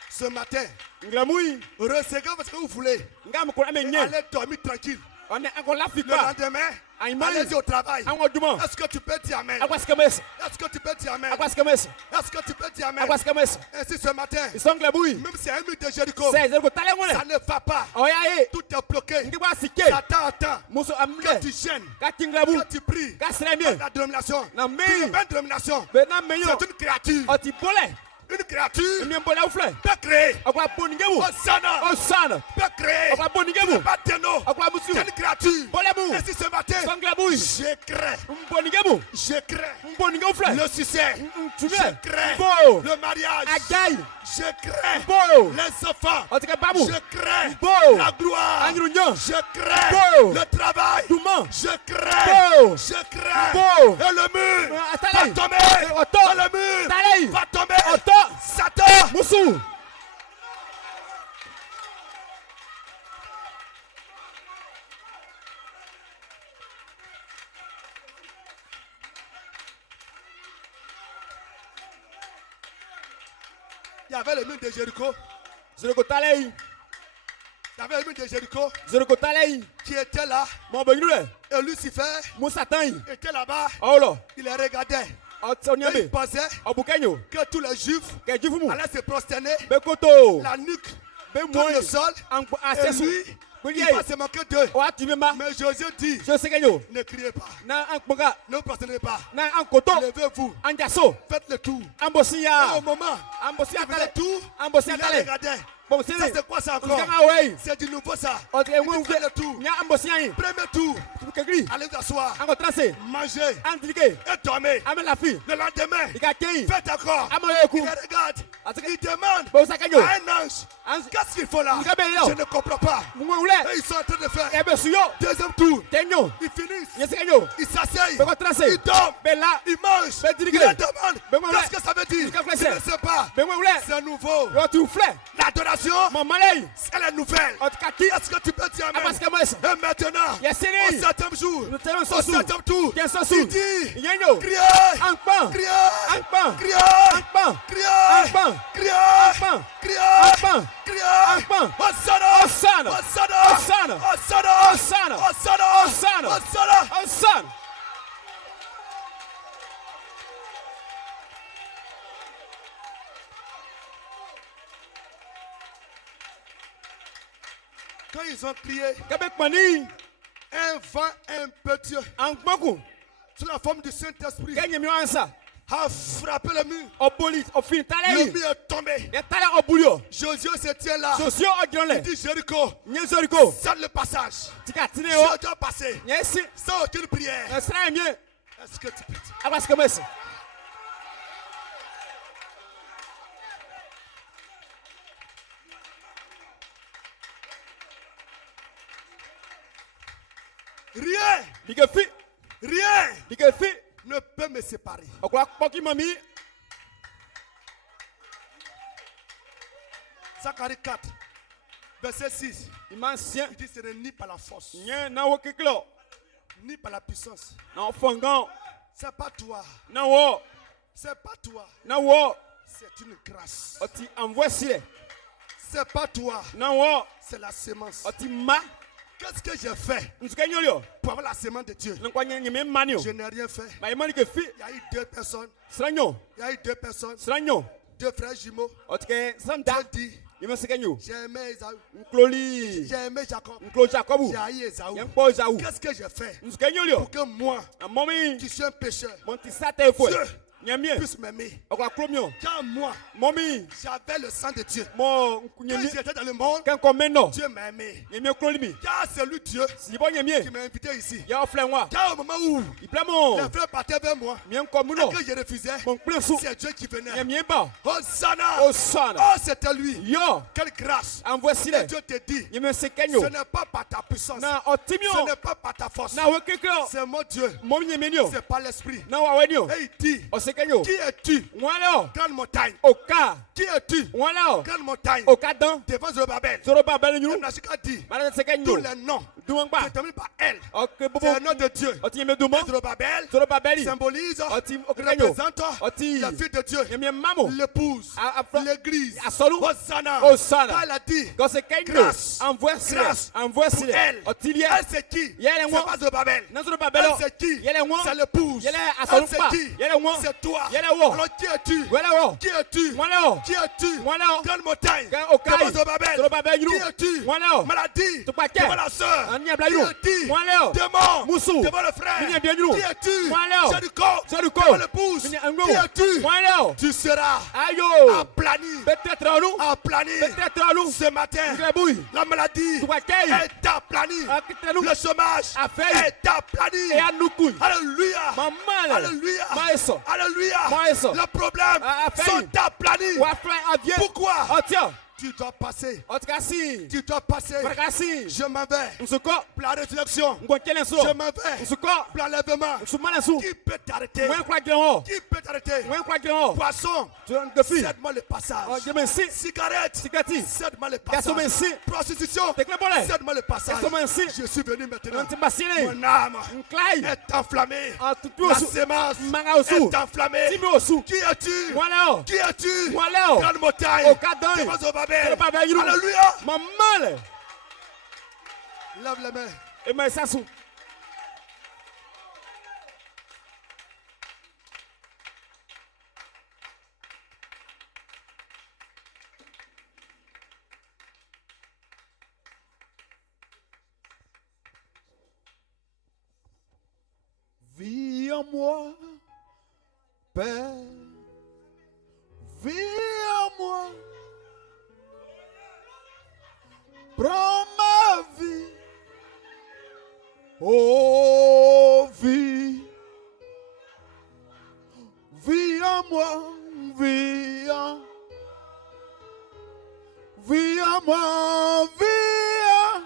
Ce matin, Nglamui. recevez ce que vous voulez. Ngam ko Et amenye. allez dormir tranquille. On est encore Le l'Afrique. lendemain, Aïman. allez au travail. Ango duma. Est-ce que tu peux dire amen? Akwa skemes. Est-ce que tu peux dire amen? Akwa skemes. Est-ce que tu peux dire amen? Akwa skemes. Ainsi ce matin, Isong labui. même si c'est un mur de Jéricho, C'est zero tale ça ngone. ne va pas. Oya e. Tout est bloqué. Ngwa sike. Satan attend Muso que amle. tu gênes, Ka tinglabu. que tu pries. Ka sremie. La dénomination. Na Puis me. la même dénomination, Be na menyo. c'est une créature. Oti bole. Une créature Mien bole oufle. peut créer. Akwa boningemu. Hosanna Osana. peut créer. Akwa boningemu. Pas de nom. Akwa musu. C'est une créature. Bolemu. Ainsi ce matin, Sanglabui. je crée. Boningemu. Je crée Boningemu fle. le succès. Tu Je veux. crée Bo. le mariage. Agai. Je crée Bo. les enfants. Oti ka babu. Je crée Bo. la gloire. Angrunyo. Je crée Bo. le travail. Duma. Je crée. Bo. Je crée. Bo. Et le mur va Atalay. tomber. Oto. Et le mur Talay. va tomber. Oto. Satan. Musu. Il y avait le mur de Jéricho. Zero talay. Il y avait le mur de Jéricho Zero talay. qui était là. Mon benule. Et Lucifer Musatan. était là-bas. Olo. Il les regardait. Et il Otsonyambe. pensait Obukenyo. que tous les juifs Ke jufumu. allaient se prosterner Bekoto. la nuque Be sur moi. le sol. Anko Et asesu. lui, il Kuliye. va se moquer d'eux. O atubema. Mais Josué dit, Je sekenyo. ne criez pas, Na ankpoga. ne prosternez pas. Na ankoto. Levez-vous, Anjaso. faites le tour. Et Ambosia. au moment Ambosia où il faisait tale. le tour, Ambosia il les tale. regardait. Bon Ça c'est. c'est quoi ça encore? Ngama wey. C'est du nouveau ça. Otre Il mwe dit, faites le tour. Nya ambosia yi. Premier tour, Kekri. allez vous asseoir, Ango transe. mangez Antilike. et dormez. Ame la fi. Le lendemain, Ika kei. faites encore. Amoyeku. Il les regarde. Il demande Bo sakenyo. à un ange, qu'est-ce qu'il faut là? Ngabelio. Je ne comprends pas. Mwe Et ils sont en train de faire Ebe suyo. deuxième tour. Tenyo. Ils finissent. Yesekenyo. Ils s'asseyent. Beko transe. Ils dorment. Bella. Ils mangent. Ben, Ils dirige. leur demandent. Ben, moi, Qu'est-ce que ça veut dire? Jusqu'à Je ne sais pas. Ben mwe C'est nouveau. Yo tu fle. L'adoration, Mamalei. elle est nouvelle. Otkaki. Est-ce que tu peux dire amen? Abaska mwesa. Et maintenant, au Yeseri. septième jour, Nous tenons au sosu. septième tour, Tiens il sosu. dit, Yenyo. criez, Ankpan. criez, Ankpan. criez, Ankpan. criez, Ankpan. criez, Ankpan. criez, Ankpan. criez. Ankpan. Hosanna, Hosanna. Hosanna, Hosanna. Hosanna, Hosanna. Hosanna, Hosanna. Hosanna. Hosanna. Quand ils ont crié, Québec Mani, un vent impétueux en Gboku, sous la forme du Saint-Esprit Kenya Miwansa, a frappé le mur. au police, au fin, Le Talé, mur est tombé. et Talé au boulot, Josué se tient là. Sosio au Il Granle, dit Jéricho, Nyezoriko, cède le passage. Tika Tineo, Je dois passer Nyesi, sans aucune prière. Sra Mie, Est-ce que tu peux dire? Abaska Messi. Rien, Ligefi, rien Ligefi, ne peut me séparer. Okwa Poki Mami, Zacharie 4, verset 6. Imansien, Il dit ce n'est ni par la force, Nyen na Wokiklo, ni par la puissance. na Fongan, C'est pas toi. na Wo, C'est pas toi. na Wo, C'est une grâce. Oti envoie Sile, C'est pas toi. na Wo, C'est la sémence. Oti Ma, Qu'est-ce que j'ai fait Nzukanyolio, pour avoir la sémence de Dieu? Nankwanya Nyeme Manio, Je n'ai rien fait. Ma Imani Kefi, Il y a eu deux personnes. Sranyo, Il y a eu deux personnes. Sranyo, Deux frères jumeaux. Otike Dieu Santa, dit, Imesekanyo, j'ai aimé Esaü. Nkloli, J'ai aimé Jacob. Nklo Jacobu, J'ai haï Esaü. Yempo Zaou, Qu'est-ce que j'ai fait Nzukanyolio, pour que moi, a Momi, qui suis un pécheur, Monti Sate Fwe, Dieu Nyamie, puisse m'aimer? Okwa Klomio, Quand moi, Momi, j'avais le sang de Dieu. Mo, Quand Nyamie, j'étais dans le monde, Kanko Meno, Dieu m'a aimé. Nyamie Klolimi, Car c'est lui Dieu Sibo Nyamie, qui m'a invité ici. Ya Oflenwa, Car au moment où Iplamo, les frères partaient vers moi Mien Komuno, et que je refusais, Mon Plensu, c'est Dieu qui venait. Nyamie Ba, Hosanna! Osana, Oh, c'était lui. Yo, Quelle grâce! envoie Et Sile, Dieu te dit, Nyame Sekanyo, ce n'est pas par ta puissance, na ce Otimio, n'est pas par ta force, na Wokiklo, c'est mon Dieu, Momi Nyemenyo, c'est par l'esprit. na Wawenyo, Et il dit, Osekanyo, qui es-tu, Mwalo, grande montagne? Oka, Qui es-tu, Mwalo, grande montagne? Okadan, Devant Zorobabel. Zoroba Belenyu, Et Nashika dit, Madame tous Sekanyo, les noms Douangba, qui terminent par elle, Ok Bobo, c'est le nom de Dieu. Otinyeme Dumo, Zorobabel Zoroba Beli, symbolise, Oti Okakanyo, représente Oti, la fille de Dieu, Nyame Mamo, l'épouse, A- l'église. Asolu, Hosanna. Hosanna. Quand elle a dit, Quand c'est Kenyo, Grâce. envoie Sile, Grâce. envoie pour Sile, elle, Otilia, elle c'est qui? Yele C'est Mwa, pas Zorobabel. na Zoroba Elle Belo, c'est qui? Yele Mwa, C'est l'épouse. Yele Elle Asolumpa, c'est qui? Yele Mwa, C'est toi. Yele Wo, Alors qui es-tu? Wele Wo, Qui es-tu? Mwalo, Qui es-tu? Mwalo, Grande montagne. Ga Okai, Devant Zorobabel. Zoroba Belenyu, Qui es-tu? Mwalo, Maladie. Tupake, Devant la sœur. Anya Qui Blayo, es-tu? Mwalo, Démon. Moussou, Devant le frère. Minya Bienvenue, Qui es-tu? Mwalo, Jéricho. Jéricho, Devant l'épouse. Minya Qui Anglo, es-tu? Mwalo, Tu seras Ayo, aplani. peut-être à nous, Aplani. peut-être à nous, Ce matin. Grabouille, La maladie Tupake, est aplanie. Akitelu, Le chômage Affaire. est aplani. et à nous couilles, Alléluia. Maman, Alléluia. Maëso, Alléluia. Maëso, Les problèmes Affaire. sont aplanis. Wafla Avie, Pourquoi? oh tiens, Tu dois passer. Otkasi, Tu dois passer. Frakasi, Je m'en vais. Nsuko, Pour la résurrection. Ngwakelenso, Je m'en vais. Nsuko, Pour l'enlèvement. Nsumalensu, Qui peut t'arrêter? Mwen kwa glenho, Qui peut t'arrêter? Mwen kwa glenho, Poisson. Defi, Cède-moi le passage. Jemensi, Cigarette. Sikati, Cède-moi le passage. Gasomensi, Prostitution. Teklebole, Cède-moi le passage. Gasomensi, Je suis venu maintenant. Ntibasile, Mon âme Nklai, est enflammée. La Tutuosu, sémence Mangaosu, est enflammée. Timiosu, Qui es-tu? Mwaleo, Qui es-tu? Mwaleo, Grande montagne. Okadan, Devant Zorobabel. Zorobabel, Yuru. Alléluia. Mamale, Lève les mains. Eme Sasu, Vis en moi, Père. Vis en moi. Prends ma vie. Oh, vie. Vis en moi. Vis en. Vis en moi. Vis en.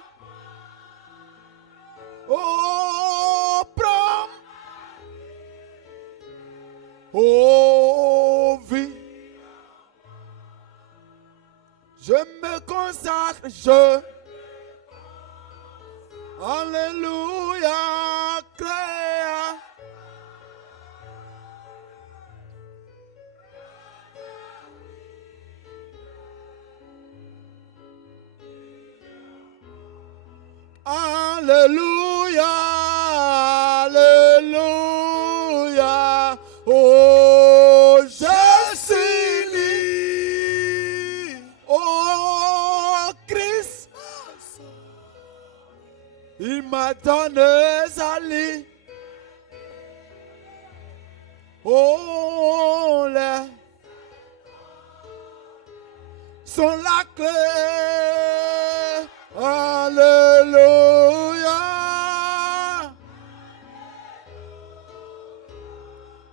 Oh, prends. Oh, vie. Je me consacre, je. Alléluia, créa. Alléluia, alléluia. Oh, je suis libre. Oh, Christ. Oh, les sont la clé. Alléluia.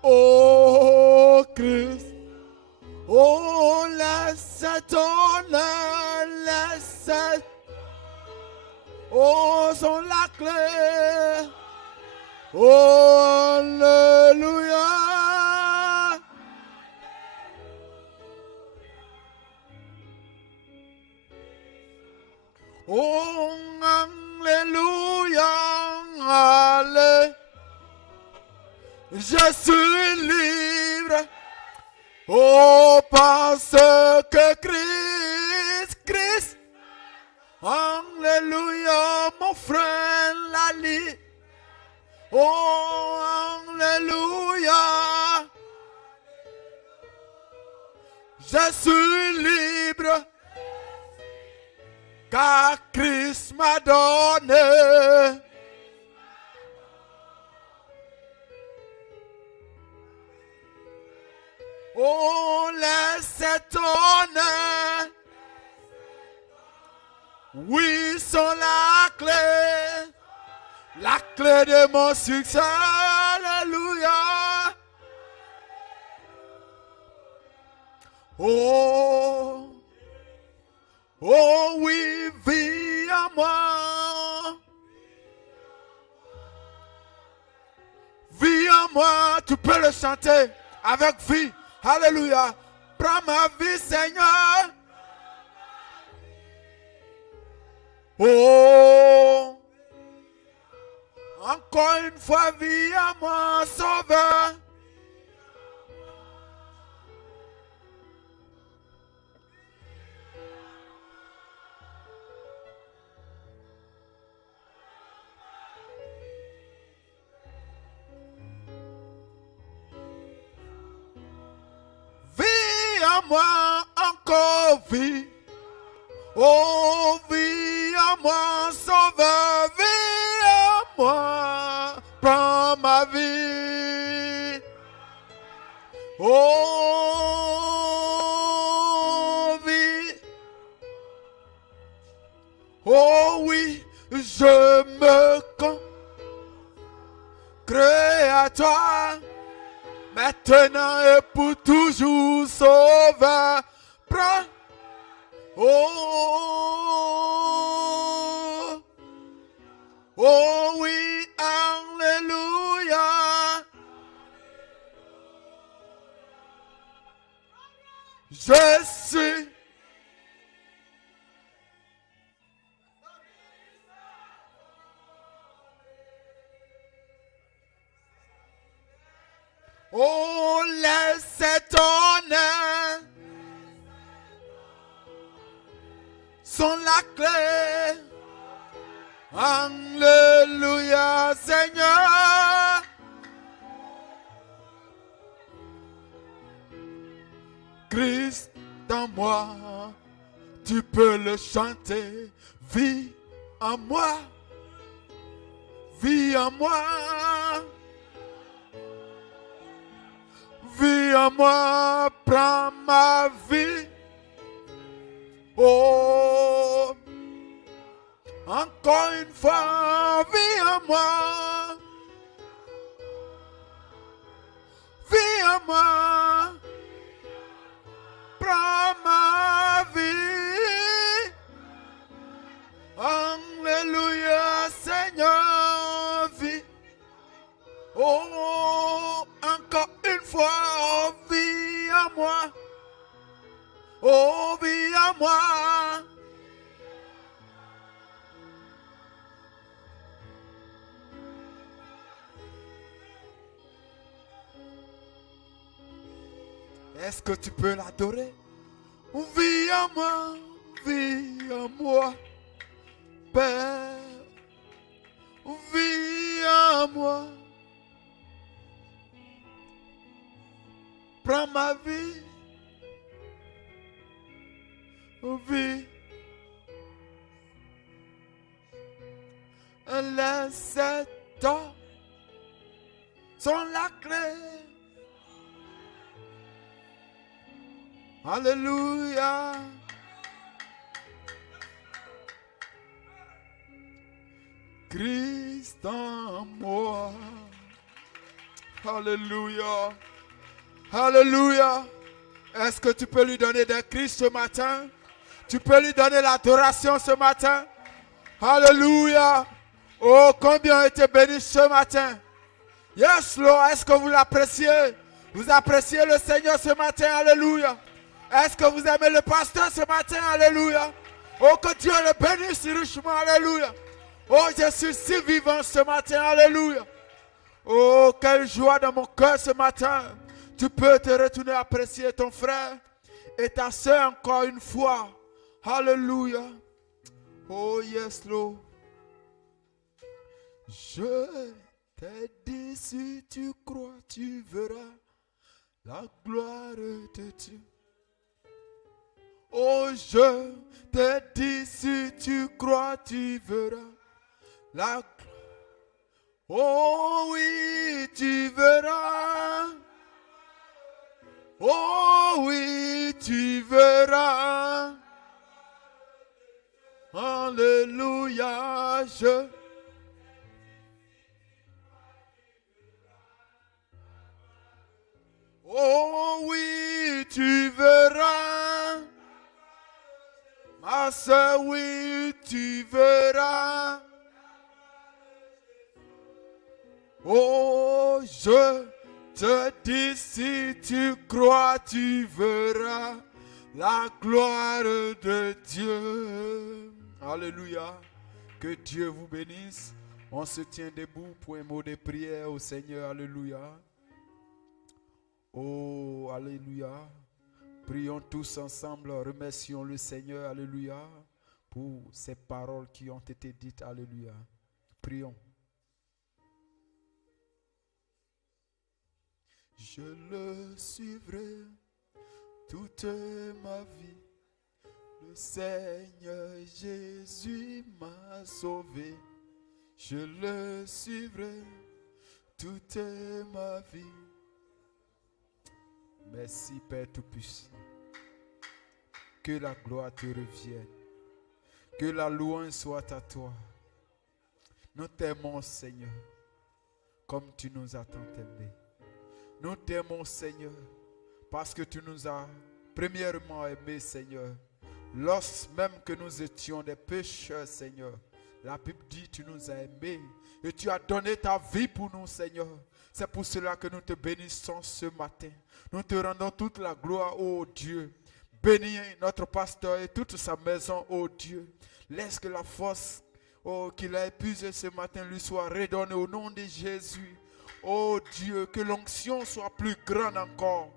Oh Christ. Oh, laisse ton laisse. Oh, sont la clé. Oh, alléluia. Oh, alléluia. Allez. Je suis libre. Oh, parce que Christ, alléluia, mon frère Lali. Oh, alléluia. Je suis libre, car Christ m'a donné. Oh, laisse étonner. Oui, sont la clé de mon succès. Alléluia. Oh, oh oui, vis en moi. Vis en moi, tu peux le chanter avec vie. Alléluia. Prends ma vie, Seigneur. Oh, encore une fois, vis en moi, Sauveur. Vis en moi, encore vie. Oh, vis en moi, Sauveur, vis en moi, prends ma vie. Oh, vie. Oh oui, je me consacre à toi, maintenant et pour toujours, Sauveur, prends. Oh, oh oui, alléluia. Je suis. Oh, laisse ton air. Sont la clé. Alléluia, Seigneur. Christ en moi, tu peux le chanter. Vis en moi, vis en moi. Vis en moi, prends ma vie. Oh, encore une fois, vis en moi. Vis en moi. Prends ma vie. Alléluia, Seigneur, vie. Oh, encore une fois, vis en moi. Oh, vis en moi. Est-ce que tu peux l'adorer? Vis en moi, Père. Vis en moi. Prends ma vie. Vis. Laisse ton sont la clé. Alléluia. Christ en moi. Alléluia. Alléluia. Est-ce que tu peux lui donner des cris ce matin? Tu peux lui donner l'adoration ce matin? Alléluia. Oh, combien été béni ce matin. Yes, Lord. Est-ce que vous l'appréciez? Vous appréciez le Seigneur ce matin? Alléluia. Est-ce que vous aimez le pasteur ce matin? Alléluia. Oh, que Dieu le bénisse richement. Alléluia. Oh, je suis si vivant ce matin. Alléluia. Oh, quelle joie dans mon cœur ce matin. Tu peux te retourner apprécier ton frère et ta soeur encore une fois. Alléluia. Oh, yes, Lord. Je t'ai dit, si tu crois, tu verras la gloire de Dieu. Oh, je t'ai dit, si tu crois, tu verras la gloire. Oh oui, tu verras. Oh oui, tu verras. Alléluia, Oh oui, tu verras. Ma soeur, oui, tu verras. Oh, je te dis, si tu crois, tu verras la gloire de Dieu. Alléluia. Que Dieu vous bénisse. On se tient debout pour un mot de prière au Seigneur. Alléluia. Oh, alléluia. Prions tous ensemble. Remercions le Seigneur. Alléluia. Pour ces paroles qui ont été dites. Alléluia. Prions. Je le suivrai toute ma vie. Le Seigneur Jésus m'a sauvé. Je le suivrai toute ma vie. Merci Père Tout-Puissant. Que la gloire te revienne. Que la louange soit à toi. Nous t'aimons Seigneur, comme tu nous as tant aimés. Nous t'aimons Seigneur, parce que tu nous as premièrement aimés Seigneur. Lorsque même que nous étions des pécheurs Seigneur, la Bible dit tu nous as aimés et tu as donné ta vie pour nous Seigneur. C'est pour cela que nous te bénissons ce matin. Nous te rendons toute la gloire, ô Dieu. Bénis notre pasteur et toute sa maison, ô Dieu. Laisse que la force qu'il a épuisée ce matin lui soit redonnée au nom de Jésus. Oh Dieu, que l'onction soit plus grande encore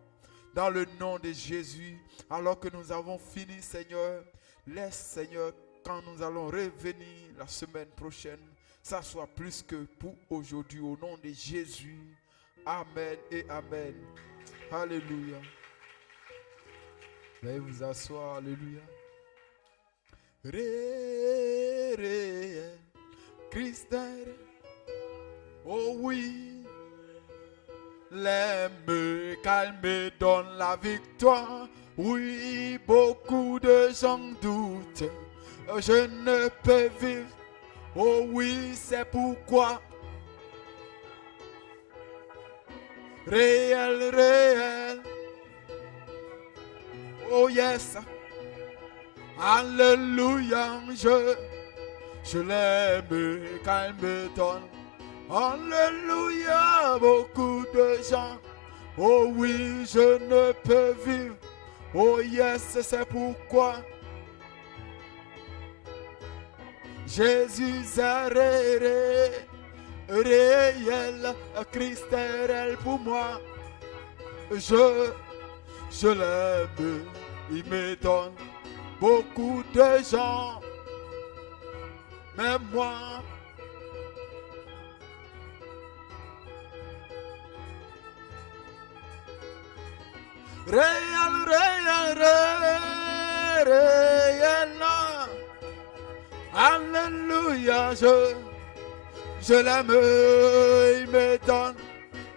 dans le nom de Jésus. Alors que nous avons fini, Seigneur, laisse, Seigneur, quand nous allons revenir la semaine prochaine, ça soit plus que pour aujourd'hui, au nom de Jésus. Amen et Amen. Alléluia. Veuillez vous asseoir, alléluia. Réel, Christ, oh oui. L'aime, calme, donne la victoire. Oui, beaucoup de gens doutent. Je ne peux vivre. Oh oui, c'est pourquoi. Réel, réel. Oh yes. Alléluia. Je l'aime, calme, donne. Alléluia, beaucoup de gens. Oh oui, je ne peux vivre. Oh yes, c'est pourquoi Jésus est réel, Christ est réel pour moi. Je l'aime, il me donne beaucoup de gens. Mais moi, réel, alléluia, je l'aime, il me donne,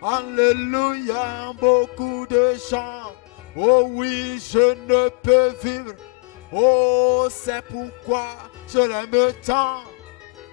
alléluia, beaucoup de gens, Oh oui, je ne peux vivre. Oh, c'est pourquoi je l'aime tant.